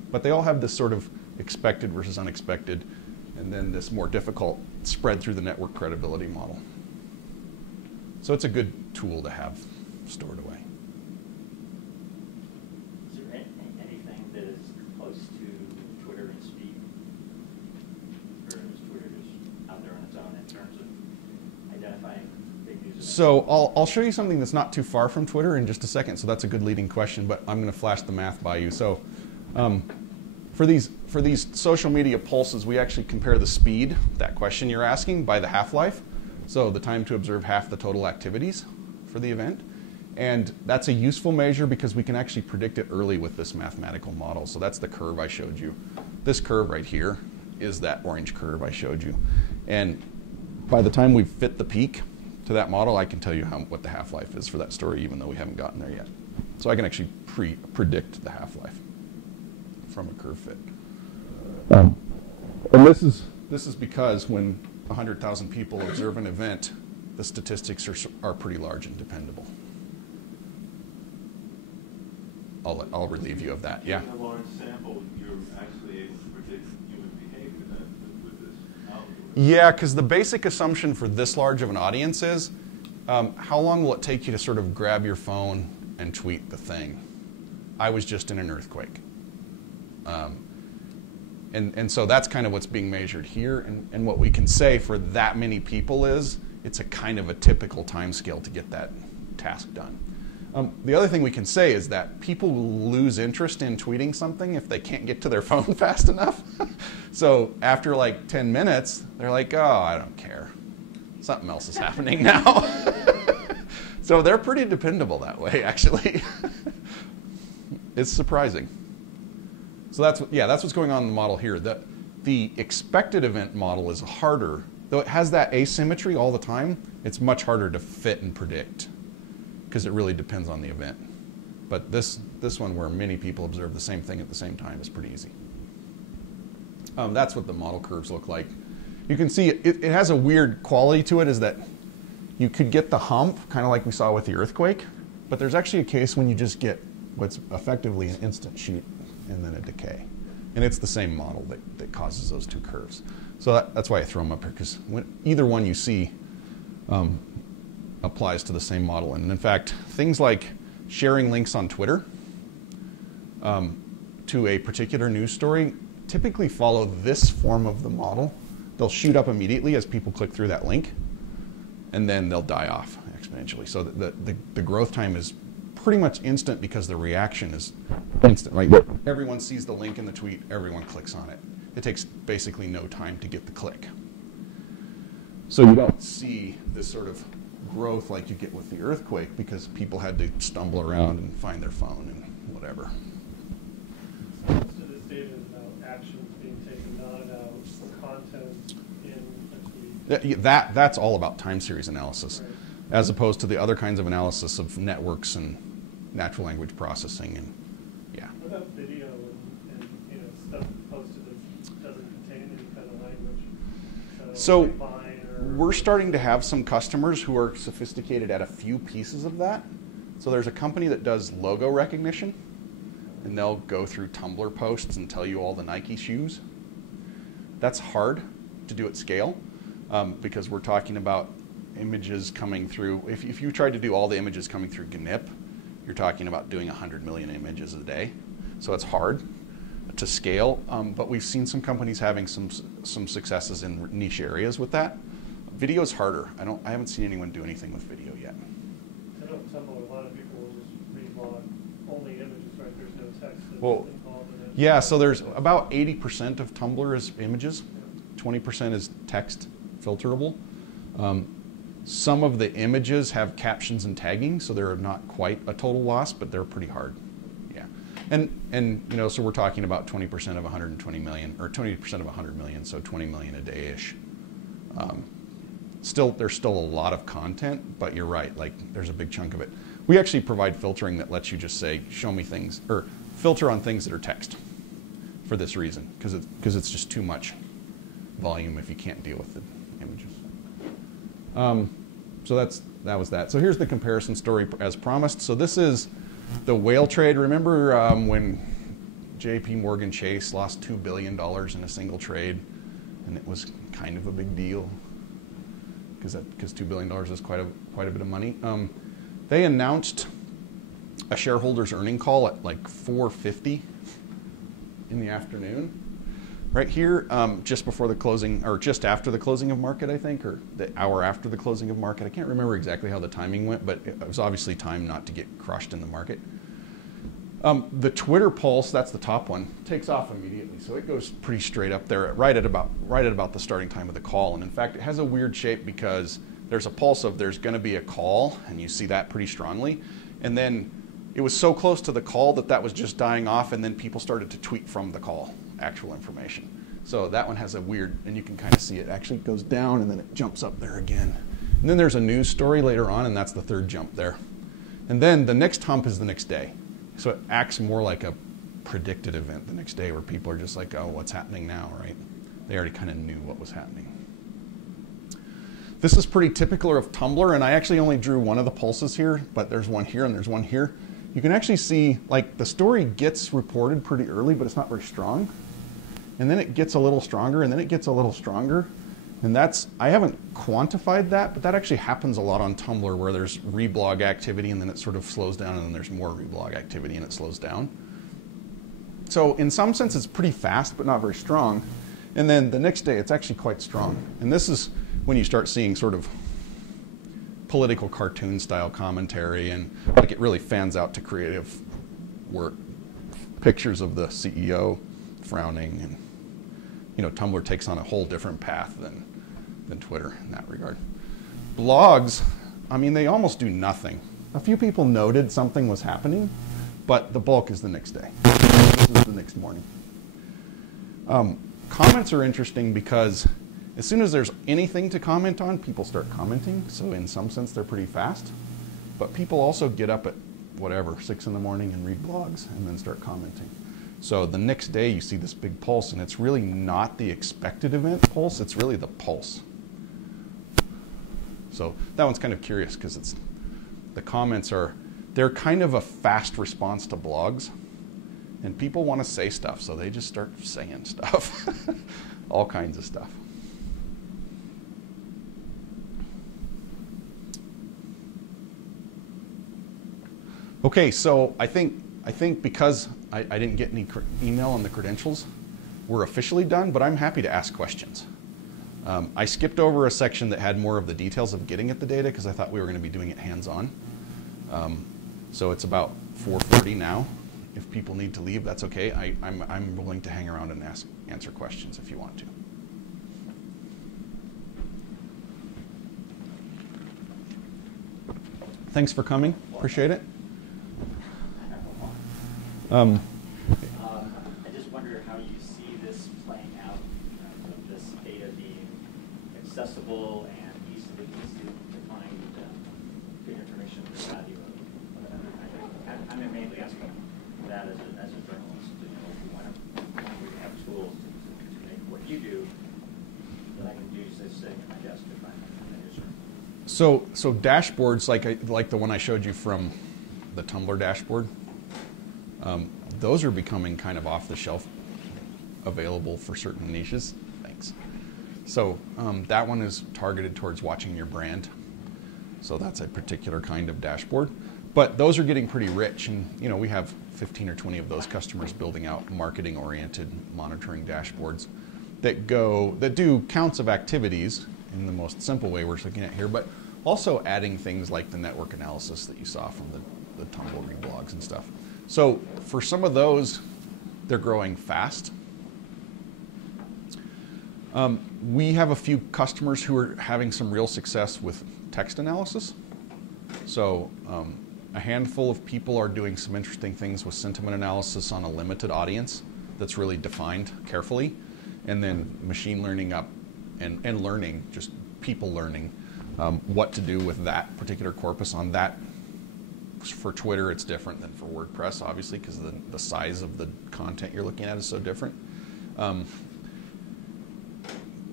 but they all have this sort of expected versus unexpected, and then this more difficult spread through the network credibility model. So it's a good tool to have stored away. Is there anything that is close to Twitter and speed? Or is Twitter just out there on its own in terms of identifying big news events? So I'll show you something that's not too far from Twitter in just a second. So that's a good leading question, but I'm going to flash the math by you. So for these social media pulses, we actually compare the speed, that question you're asking, by the half-life. So the time to observe half the total activities for the event. And that's a useful measure because we can actually predict it early with this mathematical model. So that's the curve I showed you. This curve right here is that orange curve I showed you. And by the time we fit the peak to that model, I can tell you what the half-life is for that story, even though we haven't gotten there yet. So I can actually predict the half-life from a curve fit. And this is because when 100,000 people observe an event, the statistics are pretty large and dependable. I'll relieve you of that. Yeah. In a large sample, you're actually able to predict human behavior then with this algorithm. Yeah, because the basic assumption for this large of an audience is, how long will it take you to sort of grab your phone and tweet the thing? I was just in an earthquake. And so that's kind of what's being measured here. And what we can say for that many people is, it's a kind of a typical time scale to get that task done. The other thing we can say is that people lose interest in tweeting something if they can't get to their phone fast enough. So after like 10 minutes, they're like, oh, I don't care. Something else is happening now. So they're pretty dependable that way, actually. It's surprising. So that's what's going on in the model here. The expected event model is harder. Though it has that asymmetry all the time, it's much harder to fit and predict, because it really depends on the event. But this one, where many people observe the same thing at the same time, is pretty easy. That's what the model curves look like. You can see it has a weird quality to it, is that you could get the hump, kind of like we saw with the earthquake, but there's actually a case when you just get what's effectively an instant shoot and then a decay. And it's the same model that causes those two curves. So that's why I throw them up here, because either one you see applies to the same model. And in fact, things like sharing links on Twitter to a particular news story typically follow this form of the model. They'll shoot up immediately as people click through that link, and then they'll die off exponentially. So the growth time is pretty much instant because the reaction is instant, right? Everyone sees the link in the tweet, everyone clicks on it. It takes basically no time to get the click. So you don't see this sort of growth like you get with the earthquake, because people had to stumble around and find their phone and whatever. So most of this data is about actions being taken, not about content in a tweet. That's all about time series analysis, Right. as opposed to the other kinds of analysis of networks and natural language processing and yeah. What about video and stuff posted that doesn't contain any kind of language? So like Vine or we're starting to have some customers who are sophisticated at a few pieces of that. So there's a company that does logo recognition, and they'll go through Tumblr posts and tell you all the Nike shoes. That's hard to do at scale, because we're talking about images coming through. If you tried to do all the images coming through GNIP, you're talking about doing 100 million images a day. So it's hard to scale, but we've seen some companies having some successes in niche areas with that. Video is harder. I haven't seen anyone do anything with video yet. I know Tumblr, a lot of people will just read only images, right? There's no text that's Well, involved in it. yeah, so there's about 80% of Tumblr is images, 20% is text filterable. Some of the images have captions and tagging, so they're not quite a total loss, but they're pretty hard. Yeah, and so we're talking about 20% of 120 million, or 20% of 100 million, so 20 million a day-ish. There's still a lot of content, but you're right, like there's a big chunk of it. We actually provide filtering that lets you just say, show me things, or filter on things that are text for this reason, because it's just too much volume if you can't deal with the images. So that was that. So here's the comparison story as promised. So this is the whale trade. Remember when JP Morgan Chase lost $2 billion in a single trade, and it was kind of a big deal because $2 billion is quite a bit of money. They announced a shareholders earning call at like 4:50 in the afternoon. Right here, just before the closing, or just after the closing of market, I think, or the hour after the closing of market. I can't remember exactly how the timing went, but it was obviously timed not to get crushed in the market. The Twitter pulse, that's the top one, takes off immediately. So it goes pretty straight up there, right at about the starting time of the call. And in fact, it has a weird shape because there's a pulse of there's going to be a call, and you see that pretty strongly. And then it was so close to the call that that was just dying off, and then people started to tweet from the call, actual information. So that one has a weird, and you can kind of see it actually goes down and then it jumps up there again. And then there's a news story later on, and that's the third jump there. And then the next hump is the next day. So it acts more like a predicted event the next day, where people are just like, oh, what's happening now, right? They already kind of knew what was happening. This is pretty typical of Tumblr, and I actually only drew one of the pulses here, but there's one here and there's one here. You can actually see, like, the story gets reported pretty early, but it's not very strong. And then it gets a little stronger, and then it gets a little stronger. And that's, I haven't quantified that, but that actually happens a lot on Tumblr, where there's reblog activity and then it sort of slows down, and then there's more reblog activity and it slows down. So in some sense it's pretty fast, but not very strong. And then the next day it's actually quite strong. And this is when you start seeing sort of political cartoon style commentary, and like it really fans out to creative work. Pictures of the CEO frowning, and you know, Tumblr takes on a whole different path than Twitter in that regard. Blogs, I mean, they almost do nothing. A few people noted something was happening, but the bulk is the next day. This is the next morning. Comments are interesting because as soon as there's anything to comment on, people start commenting. So in some sense, they're pretty fast. But people also get up at whatever, 6 in the morning and read blogs and then start commenting. So the next day you see this big pulse, and it's really not the expected event pulse, it's really the pulse. So that one's kind of curious because it's, the comments are, they're kind of a fast response to blogs, and people want to say stuff, so they just start saying stuff. All kinds of stuff. Okay, so I think because I didn't get any email on the credentials, we're officially done, but I'm happy to ask questions. I skipped over a section that had more of the details of getting at the data because I thought we were going to be doing it hands-on. So it's about 4:40 now. If people need to leave, that's okay. I'm willing to hang around and answer questions if you want to. Thanks for coming. Appreciate it. I just wonder how you see this playing out in terms of this data being accessible and easy to find good information for value. I'm mainly asking that as a journalist. You know, we have tools to make what you do, that I can do sitting at my desk if I'm a user. So dashboards like the one I showed you from the Tumblr dashboard, those are becoming kind of off the shelf, available for certain niches. Thanks. So that one is targeted towards watching your brand. So that's a particular kind of dashboard. But those are getting pretty rich, and you know, we have 15 or 20 of those customers building out marketing-oriented monitoring dashboards that do counts of activities in the most simple way we're looking at here, but also adding things like the network analysis that you saw from the Tumblr reblogs and stuff. So for some of those, they're growing fast. We have a few customers who are having some real success with text analysis. So a handful of people are doing some interesting things with sentiment analysis on a limited audience that's really defined carefully, and then machine learning up and learning, just people learning what to do with that particular corpus on that. For Twitter, it's different than for WordPress, obviously, because the size of the content you're looking at is so different.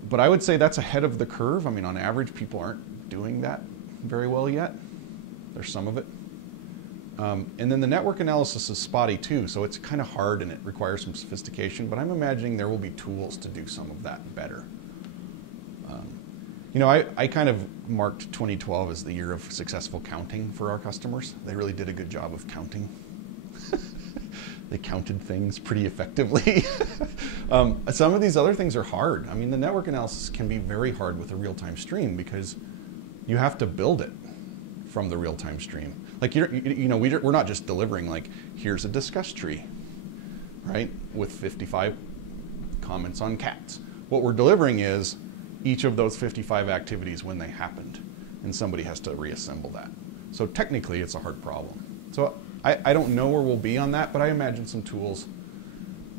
But I would say that's ahead of the curve. I mean, on average, people aren't doing that very well yet. There's some of it. And then the network analysis is spotty too, so it's kind of hard and it requires some sophistication, but I'm imagining there will be tools to do some of that better. You know, I kind of marked 2012 as the year of successful counting for our customers. They really did a good job of counting. They counted things pretty effectively. Some of these other things are hard. I mean, the network analysis can be very hard with a real-time stream because you have to build it from the real-time stream. Like, you know, we're not just delivering like, here's a discuss tree, right, with 55 comments on cats. What we're delivering is each of those 55 activities when they happened, and somebody has to reassemble that. So technically, it's a hard problem. So I don't know where we'll be on that, but I imagine some tools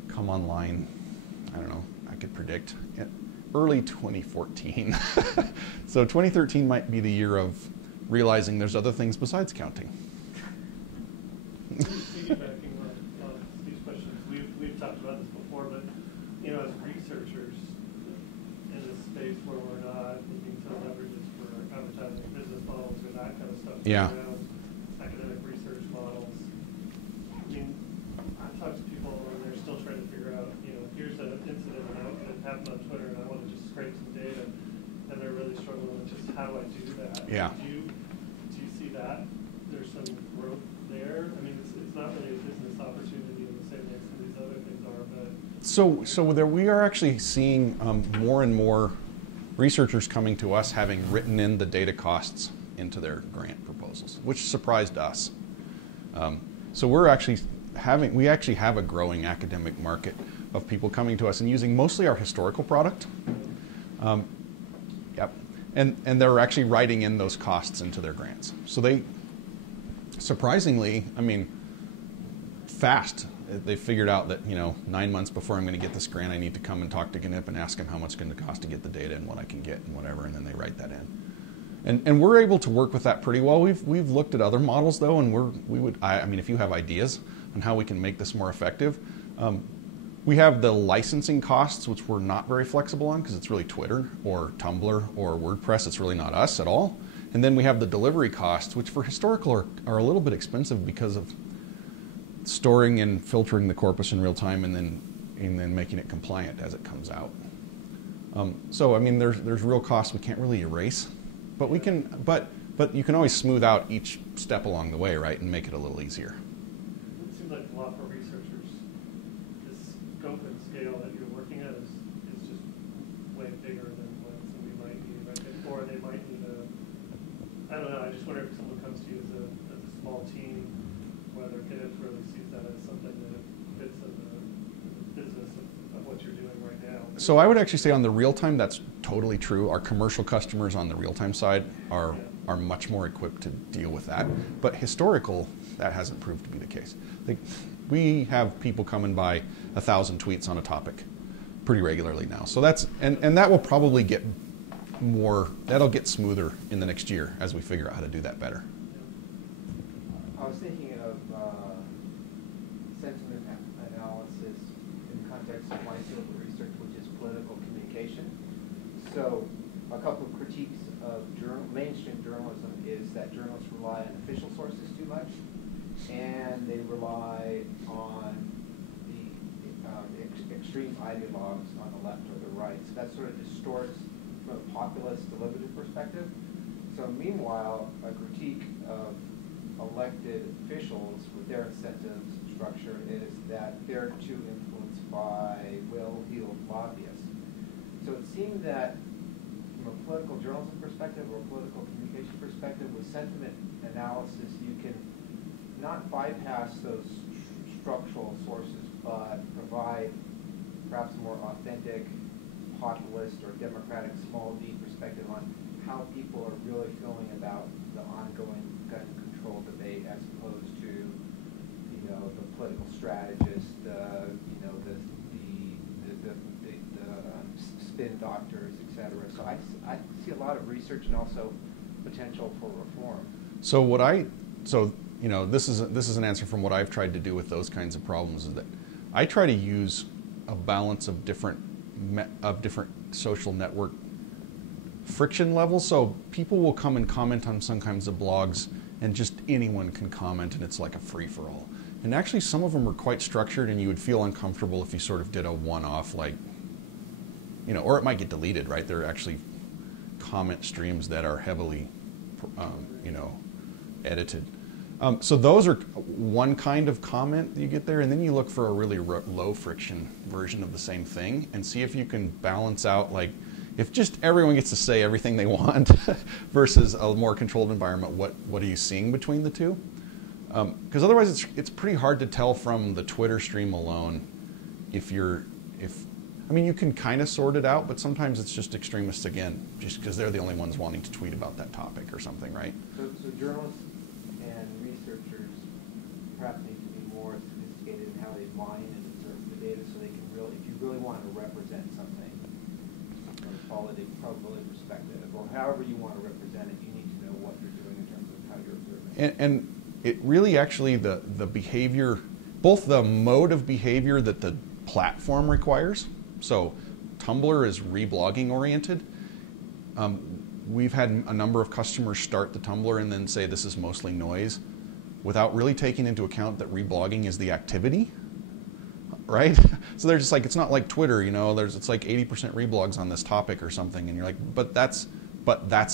come online. I don't know, I could predict early 2014. So 2013 might be the year of realizing there's other things besides counting. Piggybacking on Steve's questions, we've talked about this before, but as researchers in this space where we're not looking to leverage this for advertising business models or that kind of stuff, Yeah. around academic research models. I mean, I've talked to people and they're still trying to figure out, here's an incident that happened on Twitter and I want to just scrape some data, and they're really struggling with just how do I do that? Yeah. Do you see that? There's some growth there. I mean, it's not really a business opportunity in the same way some of these other things are, but. So there we are actually seeing more and more researchers coming to us having written in the data costs into their grant proposals, which surprised us. So we actually have a growing academic market of people coming to us and using mostly our historical product. Yep, and they're actually writing in those costs into their grants. So they, surprisingly, I mean, fast. They figured out that 9 months before I'm going to get this grant, I need to come and talk to GNIP and ask them how much it's going to cost to get the data and what I can get and whatever, and then they write that in. And we're able to work with that pretty well. We've looked at other models though, and I mean, if you have ideas on how we can make this more effective, we have the licensing costs, which we're not very flexible on because it's really Twitter or Tumblr or WordPress. It's really not us at all. And then we have the delivery costs, which for historical are a little bit expensive because of storing and filtering the corpus in real time and then making it compliant as it comes out. So I mean, there's real costs we can't really erase, but we can. But you can always smooth out each step along the way, right, and make it a little easier. It seems like a lot for researchers. The scope and scale that you're working at is just way bigger than what somebody might need, right? Or they might need I don't know, I just wonder if someone comes to you as a small team, whether GNIP really sees that as something that fits in the business of what you're doing right now. So I would actually say on the real-time, that's totally true. Our commercial customers on the real-time side are much more equipped to deal with that. But historical, that hasn't proved to be the case. We have people coming by 1,000 tweets on a topic pretty regularly now. So that's, and that will probably get that'll get smoother in the next year as we figure out how to do that better. I was thinking of sentiment analysis in the context of my field of research, which is political communication. So a couple of critiques of mainstream journalism is that journalists rely on official sources too much, and they rely on the extreme ideologues on the left or the right. So that sort of distorts from a populist deliberative perspective. So meanwhile, a critique of elected officials with their incentives structure is that they're too influenced by well-heeled lobbyists. So it seemed that from a political journalism perspective or political communication perspective, with sentiment analysis, you can not bypass those structural sources, but provide perhaps a more authentic populist or democratic small d perspective on how people are really feeling about the ongoing gun control debate, as opposed to, the political strategist, the spin doctors, etc. So I see a lot of research and also potential for reform. So this is an answer from what I've tried to do with those kinds of problems, is that I try to use a balance of different social network friction levels. So people will come and comment on some kinds of blogs, and just anyone can comment, and it's like a free-for-all. And actually, some of them are quite structured, and you would feel uncomfortable if you sort of did a one-off, or it might get deleted, right? There are actually comment streams that are heavily, edited. So those are one kind of comment that you get there, and then you look for a really low friction version of the same thing and see if you can balance out, if just everyone gets to say everything they want versus a more controlled environment, what are you seeing between the two? Because otherwise it's pretty hard to tell from the Twitter stream alone you can kind of sort it out, but sometimes it's just extremists again, just because they're the only ones wanting to tweet about that topic or something, right? So journalists and researchers perhaps need to be more sophisticated in how they mine and observe the data, so they can really, if you really want to represent something from a probability perspective, or however you want to represent it, you need to know what you're doing in terms of how you're observing. And it really actually, the behavior, both the mode of behavior that the platform requires, so Tumblr is reblogging oriented. We've had a number of customers start the Tumblr and then say this is mostly noise, without really taking into account that reblogging is the activity, right? So they're just like, it's not like Twitter, you know, it's like 80% reblogs on this topic or something, and you're like, but that's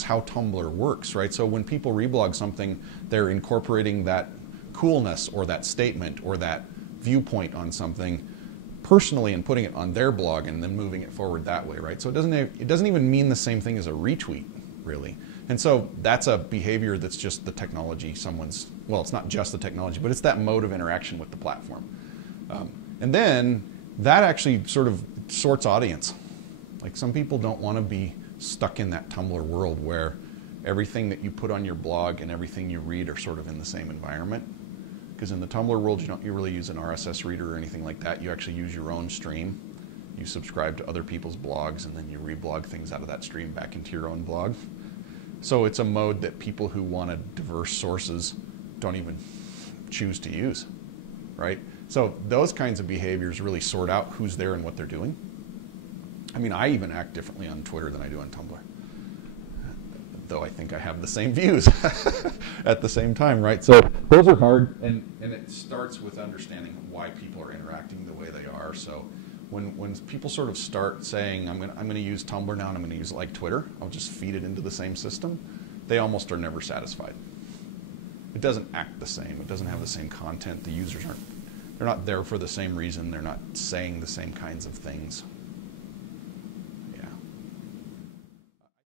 how Tumblr works, right? So when people reblog something, they're incorporating that coolness or that statement or that viewpoint on something personally and putting it on their blog and then moving it forward that way, right? So it doesn't even mean the same thing as a retweet, really. And so that's a behavior that's just the technology well, it's not just the technology, but it's that mode of interaction with the platform. And then that actually sort of sorts audience. Like, some people don't want to be stuck in that Tumblr world where everything that you put on your blog and everything you read are sort of in the same environment. Because in the Tumblr world, you don't really use an RSS reader or anything like that. You actually use your own stream. You subscribe to other people's blogs, and then you reblog things out of that stream back into your own blog. So it's a mode that people who want diverse sources don't even choose to use, right? So those kinds of behaviors really sort out who's there and what they're doing. I mean, I even act differently on Twitter than I do on Tumblr, though I think I have the same views at the same time, right? So those are hard, and it starts with understanding why people are interacting the way they are. So when people sort of start saying, I'm going to use Tumblr now and I'm going to use it like Twitter, I'll just feed it into the same system, they almost are never satisfied. It doesn't act the same. It doesn't have the same content. The users they're not there for the same reason. They're not saying the same kinds of things.